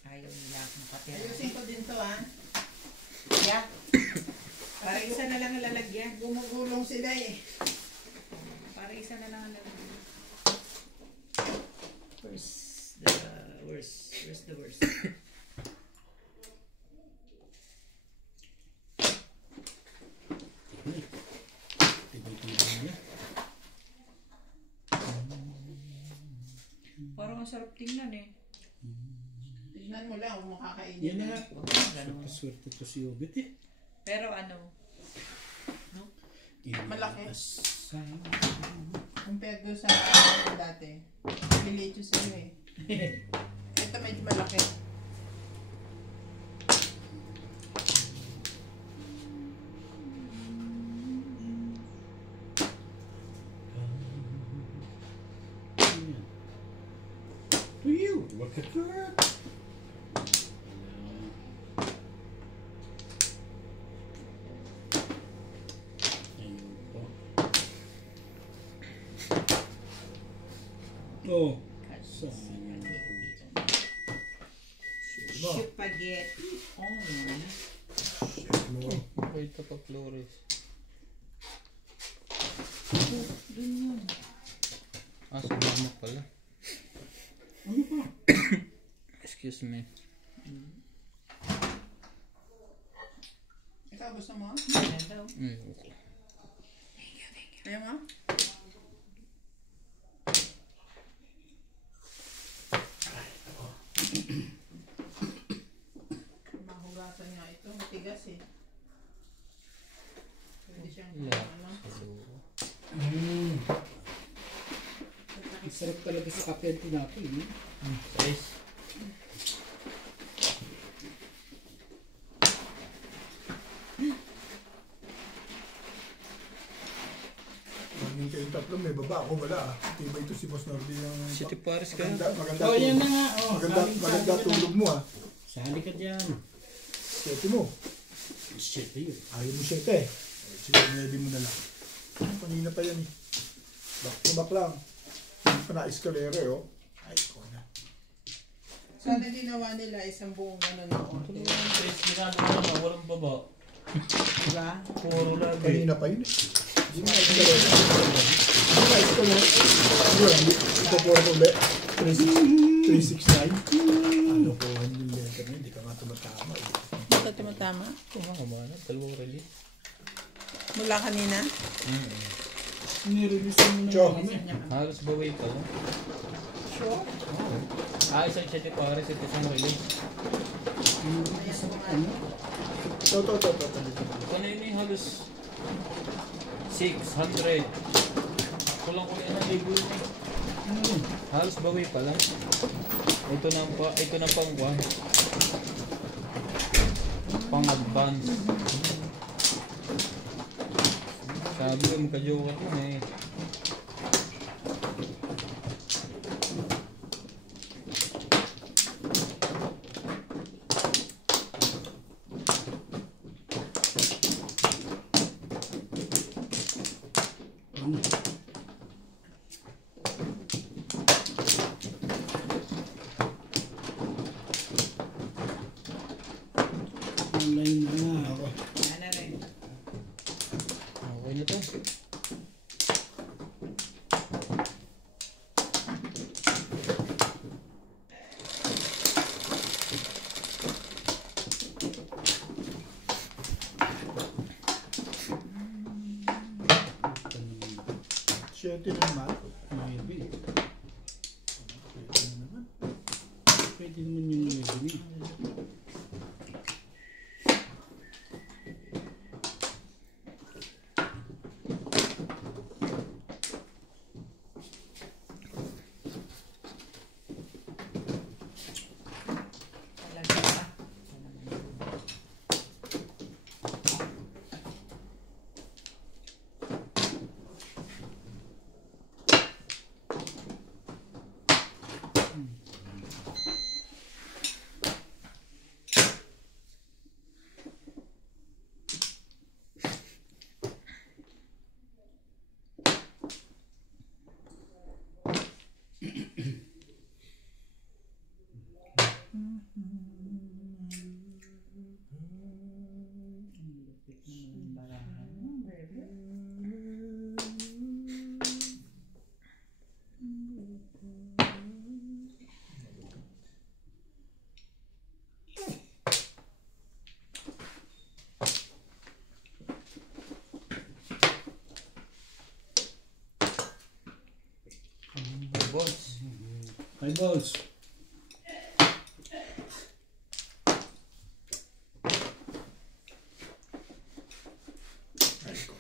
Ayaw nila akong katira. ayusin ko din to ha. Yeah. Para isa na lang ang lalagyan. Gumugulong sila eh. Para isa na lang ang lalagyan. Where's the worst? Where's the worst? Tibay-tibay na. Parang ang sarap tingnan eh. Tignan mo lang kung makakainin. Yan na nga. Ganun. Swerte to si Obit eh. Pero ano, Malaki. Inaasahan. Compared doon sa dati. Bilito sa'yo eh. Ito medyo malaki. Yan. To you. Look at that. Ayun po. Oh. Sayang. spaghetti only. Shit mo. Wait pa Flores. Dun yun. Ah, sumama pala. Ano pa? Excuse me. Ikaw gusto mo? Ayan daw. Okay. Ayaw mo? Mahugasan nga ito. Matigas eh. Pwede siyang Yeah. ano. Hello. Sarap talaga sa kape ang tinapay. Guys. Maging kayong tatlo, may baba ako, wala ah. Tibay ito si Boss Norby ng... City Paris ka. Maganda Oh, yan tulog. na nga. Oh, Maganda tulog mo ah. Sali ka dyan. Sete mo. Shit, yun. Ayaw mo sete. Sige, ready mo na lang. Kanina pa yan eh. Back to back lang. Na-escalere, oh. Ay, ko na. Sana ginawa nila isang buong gano'n na order. Tres ginagawa na, walang baba. Diba? Puro lagi. Kanina pa yun, eh. Na-escalere. Yun, ito po ako ulit. 369. Ano po, yung letter na, hindi ka nga tumatama, eh. Hindi ka tumatama? Kumakaman, dalawang release. Mula kanina? Nirelease mo na Cho. kami. Halos baway pa lang. Sure? Isang siya di pares, ito isang release. Ito. Kanina yung halos 600. Kulang ko yan ang libo yun eh. Halos baway pa lang. Ito na pang one. Pang advance. Sabi ko magka-joker ko na eh. Online na. Ano rin? Okay na to. Siyete naman. Maybe. Pwede naman yung maybe. Talaga ba? Boss. Hi, boss. Ay, ko.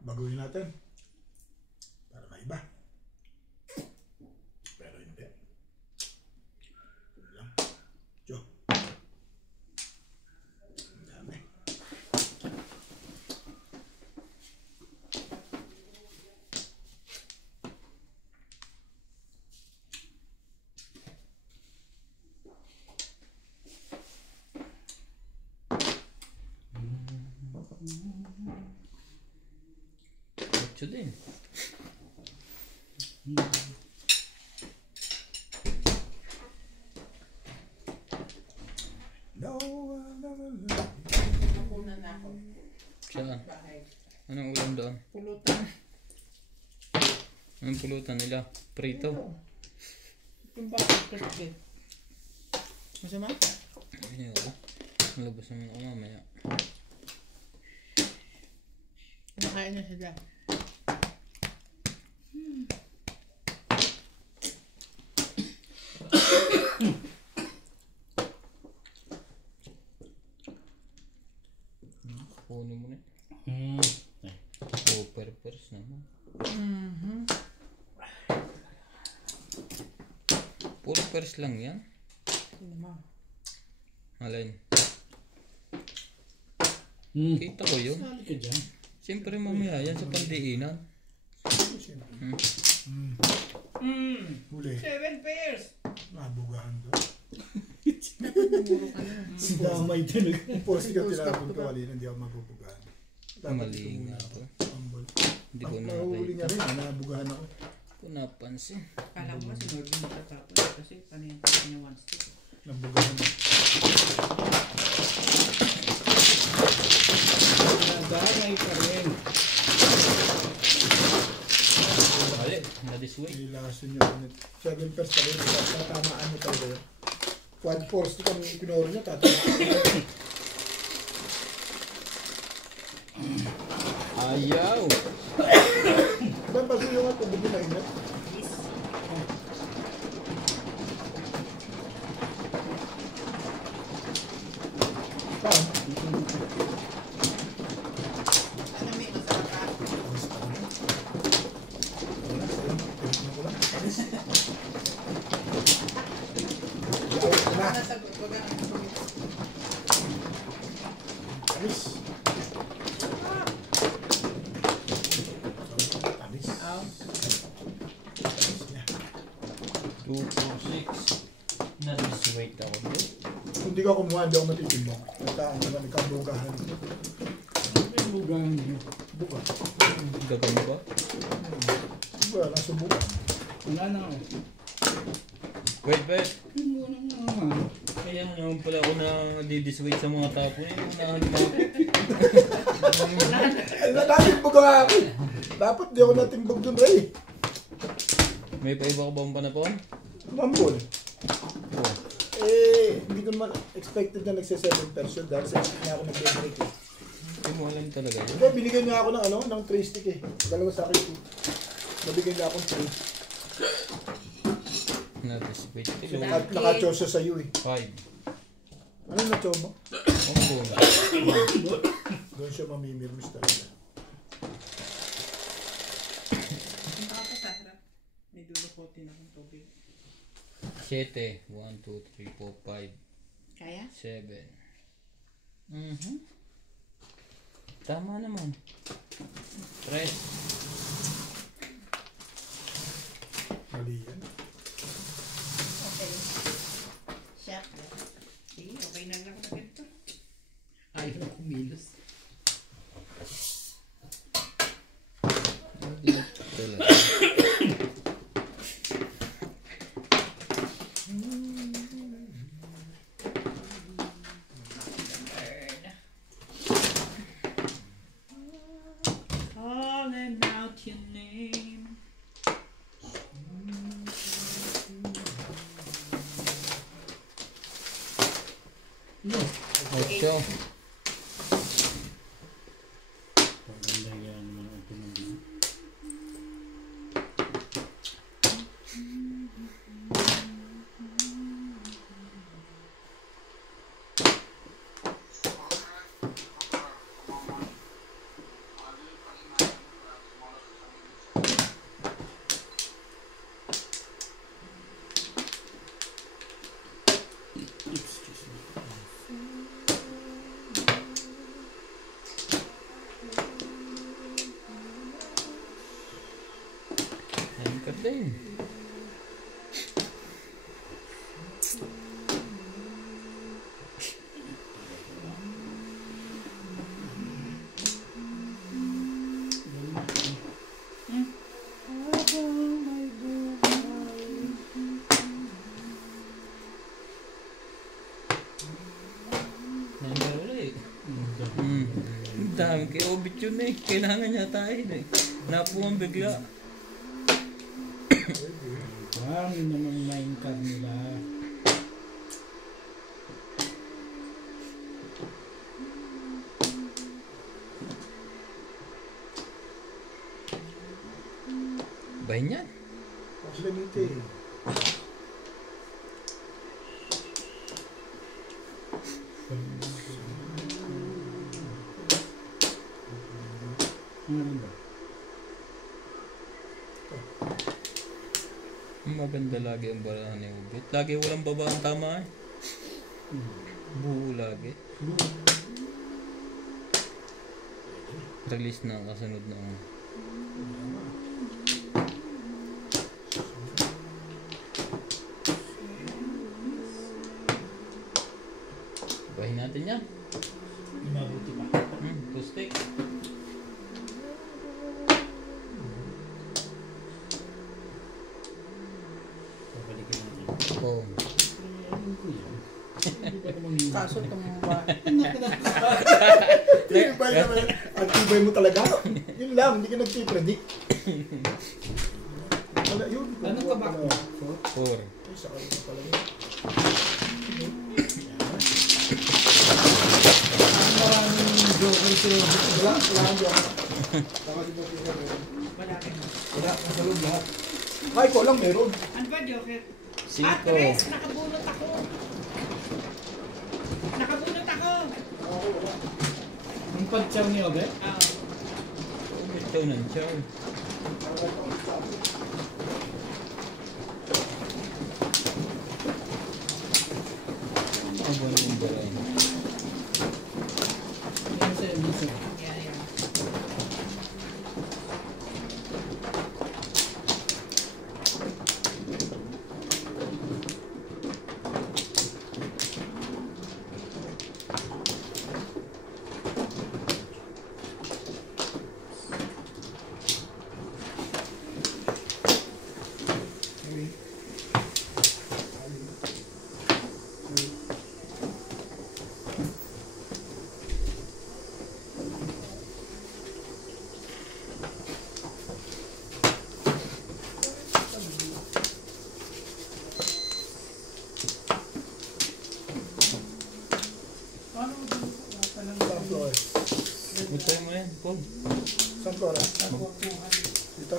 Baguhin natin. Para maiba. Pero hindi. Ito lang. Jo. Ang dami. Ocho din. No, Nakunan na ako. Saan? Bahay. Anong ulam doon? Pulutan. Anong pulutan nila? Prito. Yung bakit crispy. Masama? Hindi ako. Malabas naman ako mamaya. Nakain na sila. Kunin mo na. Ay. Oh, pers naman. Puro pers lang yan. Sino mo? Alin? Hmm. Kita ko yun. Sali ka dyan. Siyempre mamaya yan sa pandiinan. siyempre. Huli. 7 pairs. Nabugahan doon. Puro ka na. Si damay talaga. Kung posti ka tinapon ko kanina, hindi ako mabubugahan. Mali nga ako. Ambol. Hindi ko Nahuli niya nakita. rin, nabugahan ako. Hindi ko napansin. Kala ko kasi Lord yung matatapos kasi kanina niya 1 stick. Nabugahan ako. Damay pa rin. Mali, na this way. Ilason niya ulit. 7 pairs pa rin. Tatamaan niya talaga yun. Quad force ito kung pinoro niya, tatamaan. Ayaw! Ba't baso yung nga tubig na ingat? Saan? Ano may masarap ka? Tamis pa rin. Wala, sa'yo. Tingnan ko lang. Tamis. Yaawit ko na. Ano sagot? Huwag ka nang sumit. Tamis. Tamis. Aw. Tamis niya. 2, 4, 6. Na this way ako doon. Kung di ka kumuha, hindi ako matitimbang. Nagkaan naman, nagkabugahan. May bugahan niyo. Buka. Gagawin ba? Buka, nasubukan. Wala na ako. Wait. Yung unang naman. Kaya naman pala ako na didisway sa mga tapo niya. Unahan mo ako. Natimbog nga ako. Dapat di ako natimbog dun, Ray. May paiba ka bang panapon? Mambol. Oh. Hindi ko naman expected na nagse-7 person dahil sa stick na ako nag-break eh. Hindi mo alam talaga yun. Diba, binigyan niya ako ng ano, ng 3 stick eh. Dalawa sa akin 2. Nabigyan niya akong 3. Na this way. Naka-chow siya sa iyo eh. 5. Ano na-chow mo? Opo. Doon siya mamimirmis talaga. Punta ka pa sa harap. May dulukotin akong tubig. 7. 1, 2, 3, 4, 5, Kaya? 7. Tama naman. 3. Mali yan. Okay. Chef. Okay, okay na lang ako na ganito. Ayaw kumilos. Talaga. Calling out your name. Ocho. Paganda yan naman ang pinagin. Excuse me. Ayan ka din. Number ulit. Ang dami kay Obit yun eh. Kailangan niya tayo eh. Napuwang bigla. Dami namang nine card nila. Bahin yan. Tapos ganito eh. Ano ba? Maganda lagi ang barahan ni Obit. Lagi walang baba ang tama eh. Buo lagi. Release na ang kasunod na Bahin natin yan. Mabuti pa. Two stick. Babalikin natin. Boom. Ano ko yan? Hindi ba naman yun? Kaso tumumba. Tibay naman. Ang tibay mo talaga. Yun lang, hindi ka nag-predict. Wala yun. Anong kabak mo? 4. Ay, sa kanya pala yun. Maraming joker sila. Wala, wala ang joke. Saka si Joker na meron. Wala rin. Wala, nasa loob lahat. Ay, ko lang meron. Ano ba, Joker? 5. Tres, nakabunot ako. Nakabunot ako. Ang pag-chow ni Obe? Ito ng chow. Abo ng baray. Ano sa'yo dito? Yeah, yeah. Sunflower. Butay mo yan, Paul. Sunflower. Dito.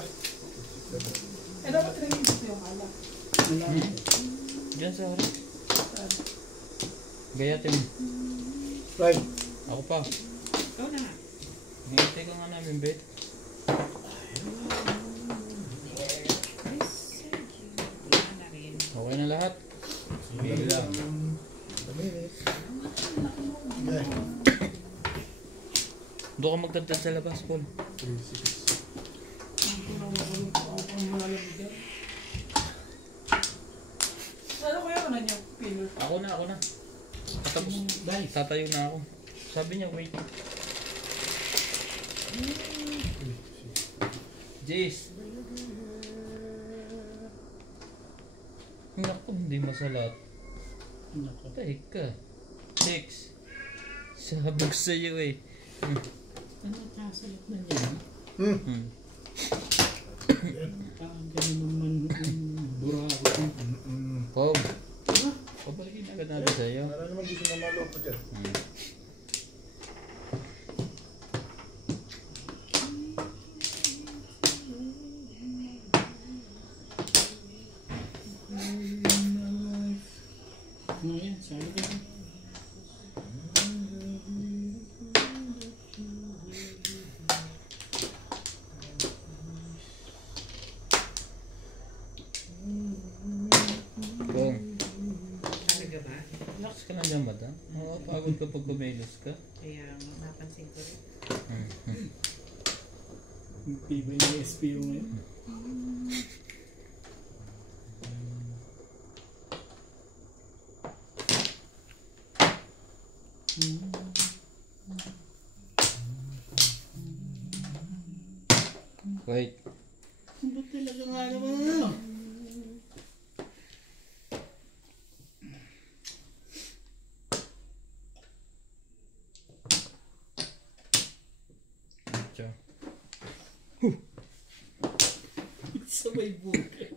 Eh, dapat rin yung alak. Diyan sa harap. Gayatin mo. Right. Ako pa. Ikaw na nga. Hintay ka nga namin, Bet. Wala na rin. Okay na lahat. Sige lang. A minute. Okay. Doon ka magdagdag sa labas, Paul. 3, 6. Ano kaya ano niya? Pillar. Ako na. Tapos, tatayo na ako. Sabi niya, wait. Jace. Naku, hindi masalat. Nako. Tahik ka. 6. Sabog sa'yo eh. Ano kasalit na niya? Parang ganun naman burako. Pog. Pabalikin agad natin sa'yo. Para naman gusto na malo ako dyan. Ano yan? Sabi ko. Pog. Talaga ba? Relax ka lang dyan, madam. Pagod ka pag kumilos ka. Kaya napansin ko rin. Tibay na SPO ngayon. Wait. Ba't talaga nga naman ano? Ciao. Sabay buka.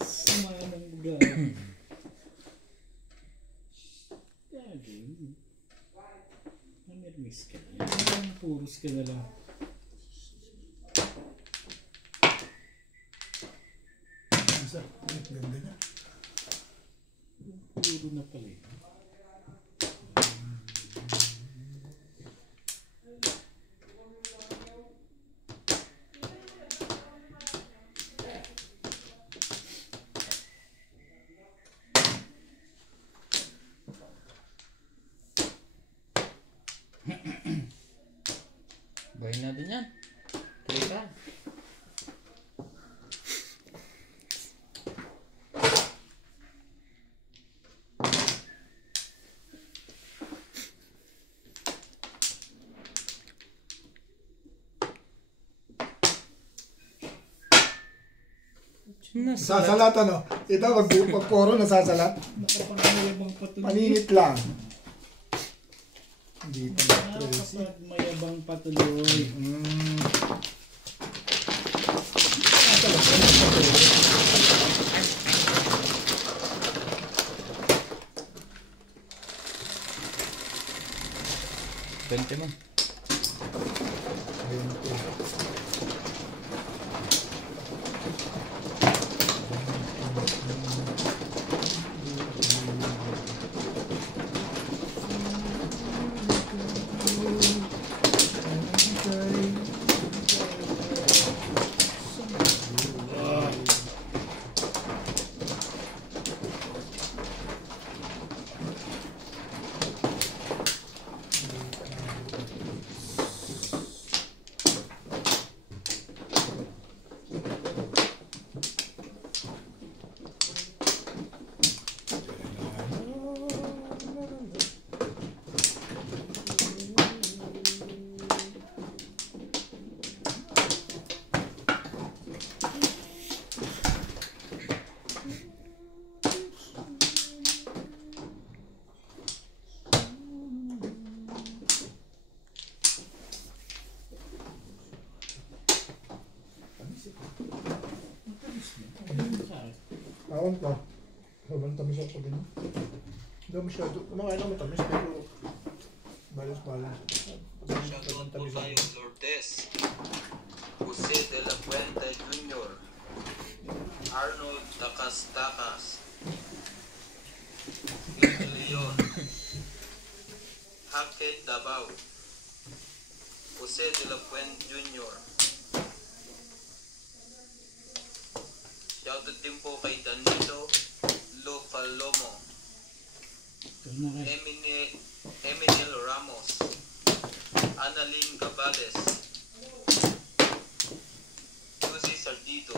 Sama ng buga. Gagawin. Namirmis ka na. Puros ka na lang. Isa. Ganda niya. Puro na pala eh. Bahin natin yan. Teka. Nasasalat ano? Ito, pag poro nasasalat. Nakapagmayabang patuloy. Paninit lang. Hindi pa na-tracy. Nakapagmayabang patuloy. Pwente mo. Awan ka. Sobrang tamis ako din. Hindi ako masyado. Kumakain ako matamis pero balas-balas. Shoutout po tayo Lourdes, Jose de la Puente Jr., Arnold Takas, Vito Leon, Hackett Davao, Jose de la Puente Jr. Shoutout din po kay Danilo Lofalomo, Eminel Ramos, Annalyn Gabales, Lucy Sardito,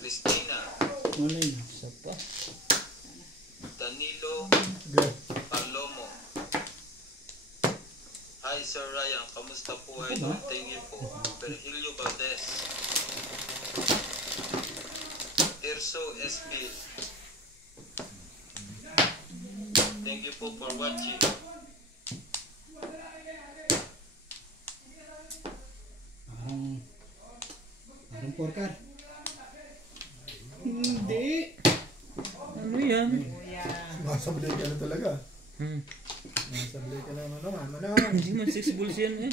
Cristina, Isa pa. Danilo Good. Palomo. Hi Sir Ryan, kamusta po idol? Thank you po. Virgilio Valdez, Tirso Esbil. Thank you po for watching. Parang porkar. Hindi. Ano yan? Masablay ka na talaga. Hmm. Masablay ka na naman. Hindi man 6 balls yan eh.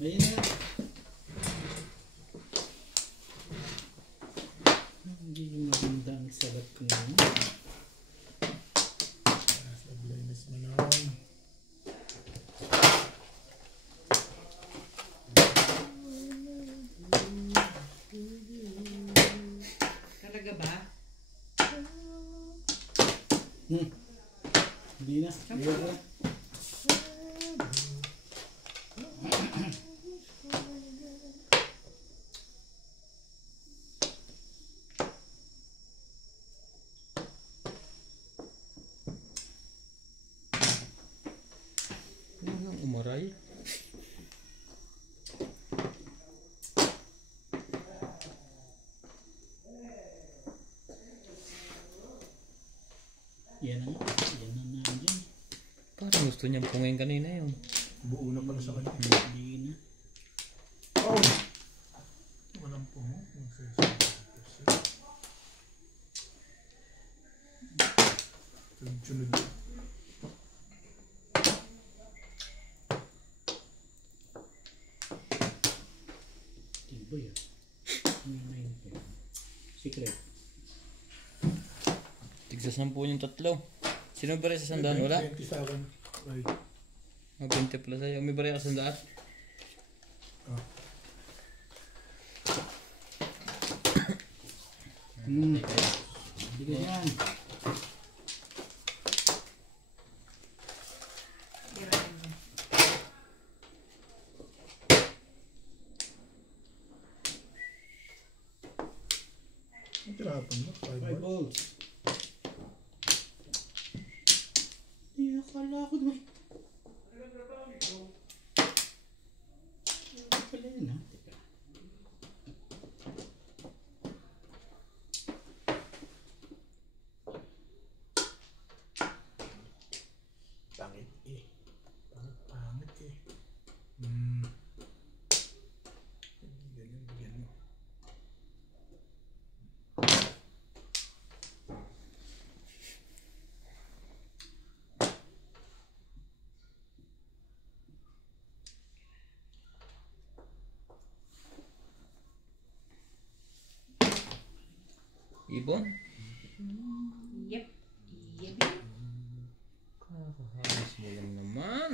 Ayun na. Hindi maganda ang salat ko ngayon. Masablay na si Manong. Talaga ba? Hindi na. Iwan ko. Ano yung umaray? Yan na nga. Yan na nandiyan. Parang gusto niyang pungayin kanina yun. Buo na pala sa kanya. Hindi na. Oh! Walang pumo. Sunod na. Tiba yun. May secret. Tigsa 10 yung tatlo. Sino ba rin sa sandaan? Wala? 20 sa akin. Right. 20 pala sa'yo. May bari ka sa sandaan? Hindi ka yan. Tirahin mo. Ang tirapan mo. 5 balls. Hindi, akala ko naman. Ano pala yun ha? Teka. Ibon? Yep. Yep. Kakahagis mo lang naman.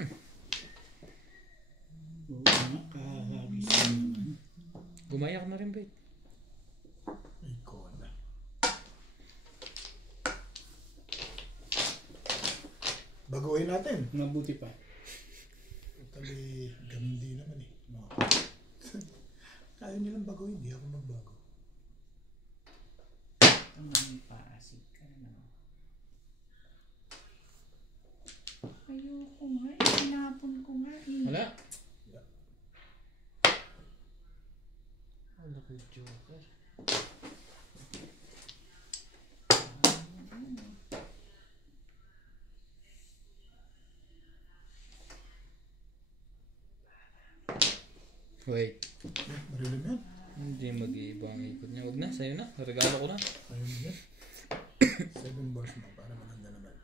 Oo nga, kahagis mo naman. Gumayak na rin, babe. Ikaw na. Baguhin natin. Mabuti pa. Tali, ganun din naman eh. No. Kaya nilang baguhin, hindi ako magbago. Ang paasig ka na. Ayoko nga. Tinapon ko nga eh. Wala. Wala kay Joker. Wait. Marilim yan. Hindi mag-iiba ang ikot niya. Huwag na, sa'yo na. Regalo ko na. Ayun yan. 7 bars mo para maganda naman.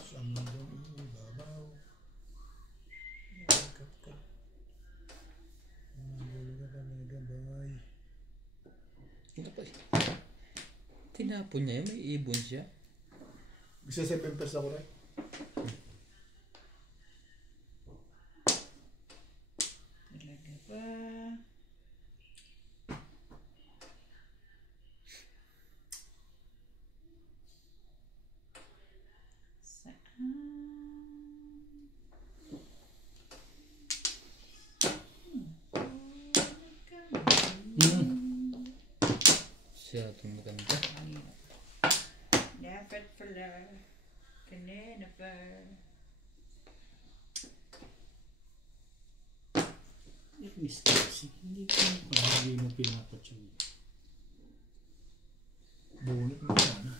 Sa mundong ibabaw. Kat ka. Nagulugan ka na gabay. Ito pa eh. Tinapon niya yun. May ibon siya. Bisa 7 pers ako rin. Talaga ba? Siya itong maganda. Dapat pala. Kanina pa. Miss Casey, hindi ko hindi mo pinapatsyog. Bunot mo sana.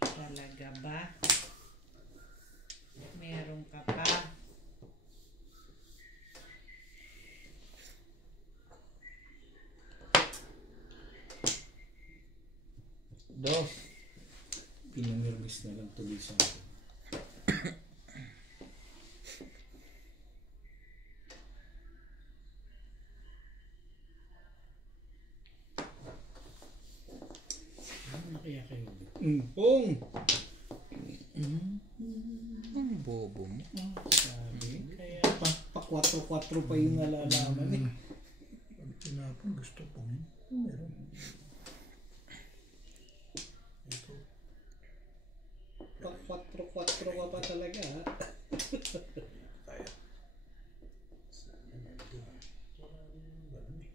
Talaga ba? Meron ka pa. Dos. Pinanervis na lang tuloy sa akin. Ano kaya kayo? Pong! Ang bobo mo. Sabi, kaya pa 4-4 pa yung nalalaman eh. Pag tinapon, gusto pong meron. Ito. Pa 4-4 ka pa talaga ha. Kaya. Wala rin yung ganun eh.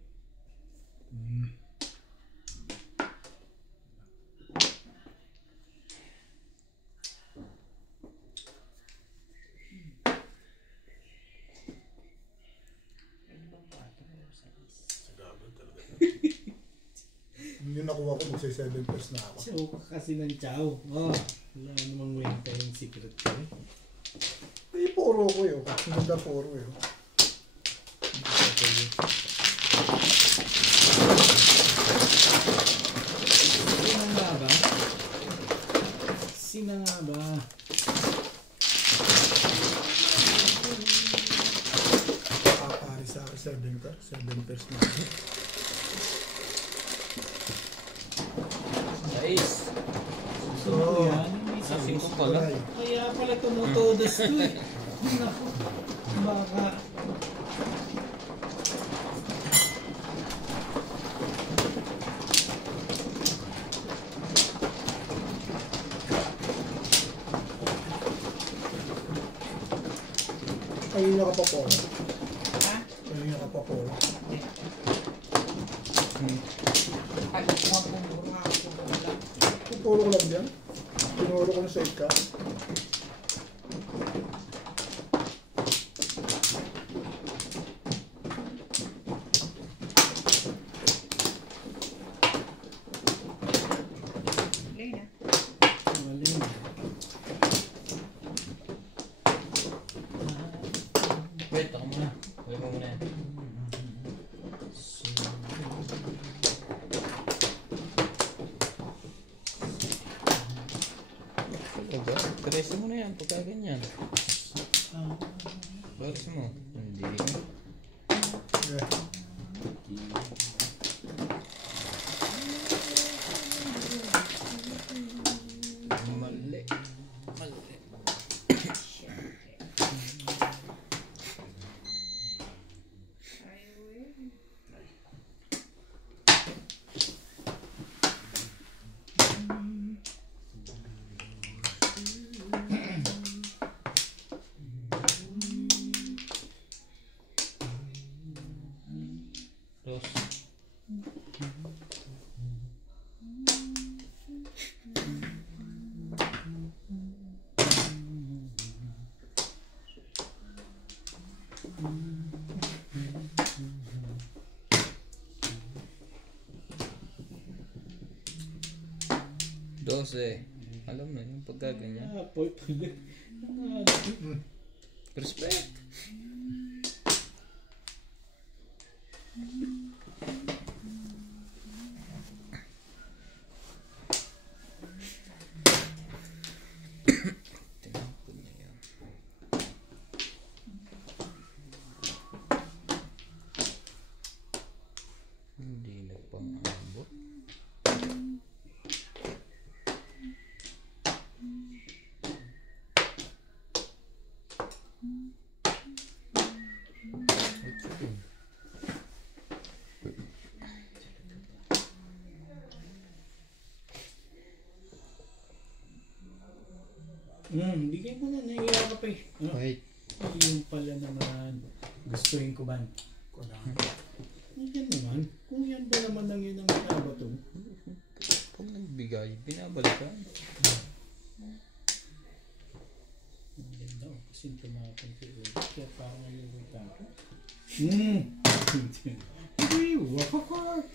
Sagabal talaga. Yung nakuha ko, magsa 7 pers na ako. Chow ka kasi ng chow. Oh, wala namang wenta yung secret ko eh. Eh, puro ko yun. Maganda puro yun. Sina nga ba? Sina nga ba? Papari sa 7 pers na ako. Sais. So, Yan, hindi sa Nasing ko pala. kaya pala tumutodos to eh. Naku, baka. ayun na ka pa po. Ha? Ayun na ka pa po. Ay, mapumuro nga ako. Puro ko lang yan. Tinuro ko na sa ika. Lena. Maling. Wait, ako muna. Huwag mo muna yan. Diba? Preso mo na yan pagka ganyan. Flores mo. Hindi. Yeah. Mali. Dos. Dose. Alam na yung pagkaganyan. Apoy pala. Respect. Tinapon na yan. Hindi na pang-abot. Bigay mo na, nahiya ka pa eh. Ano? Wait. Yung pala naman. Gustuin ko ba? Yan naman. Kung yan ba naman lang yun ang binabato. Pag nagbigay, binabalikan. Yan daw. Kasi tumatang si Ulo. Kaya parang nalulog ako. Hey, wakakak!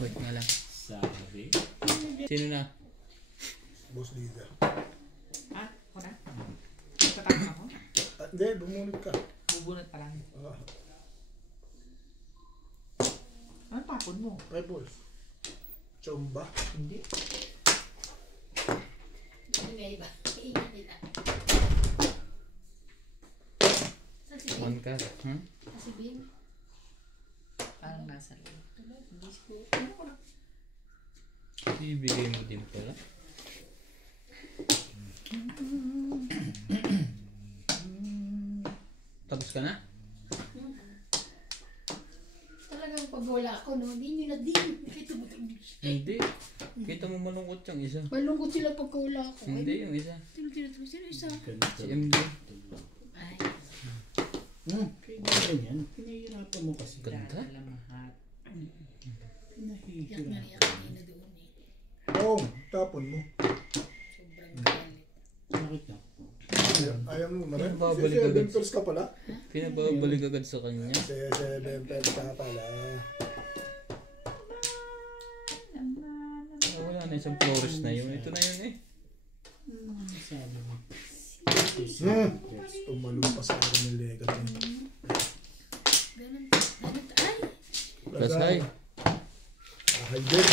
Wait nga lang. Sabi. Sino na? Boss leader. Ah, ako na? Tatapos ako? Hindi, bumunod ka. Bubunot pa lang. Ah, Ano tapon mo? 5 balls. Chomba. Hindi. Ingay ba? Ingay nila. Saan si Bim? One ka. Hmm? Si Bim? Parang nasa rin. Hindi ko. Ibigay mo din pala. Tapos ka na? Talagang pag wala ako, no? Hindi nyo na din. Hindi. Kita mo malungkot yung isa. Malungkot sila pagka wala ako. Hindi yung isa. Sino isa? Si MD. Ay. Kaya ganyan. Pinahirapan mo kasi. Ganda. Lahat. Yak na Pinahirapan. niya kanina doon eh. Oo, tapon mo. Sobrang galit. Bakit na? Ayaw mo maran. Babalik Si agad. 7 pairs ka pala. Pinababalik agad sa kanya. Si 7 pairs ka pala. Ah, wala na isang Flores na yun. Ito na yun eh. Sabi mo. Tumalong pa sa akin ng legat. Ganun. Ganun. Ay! Plus high. Ay, din.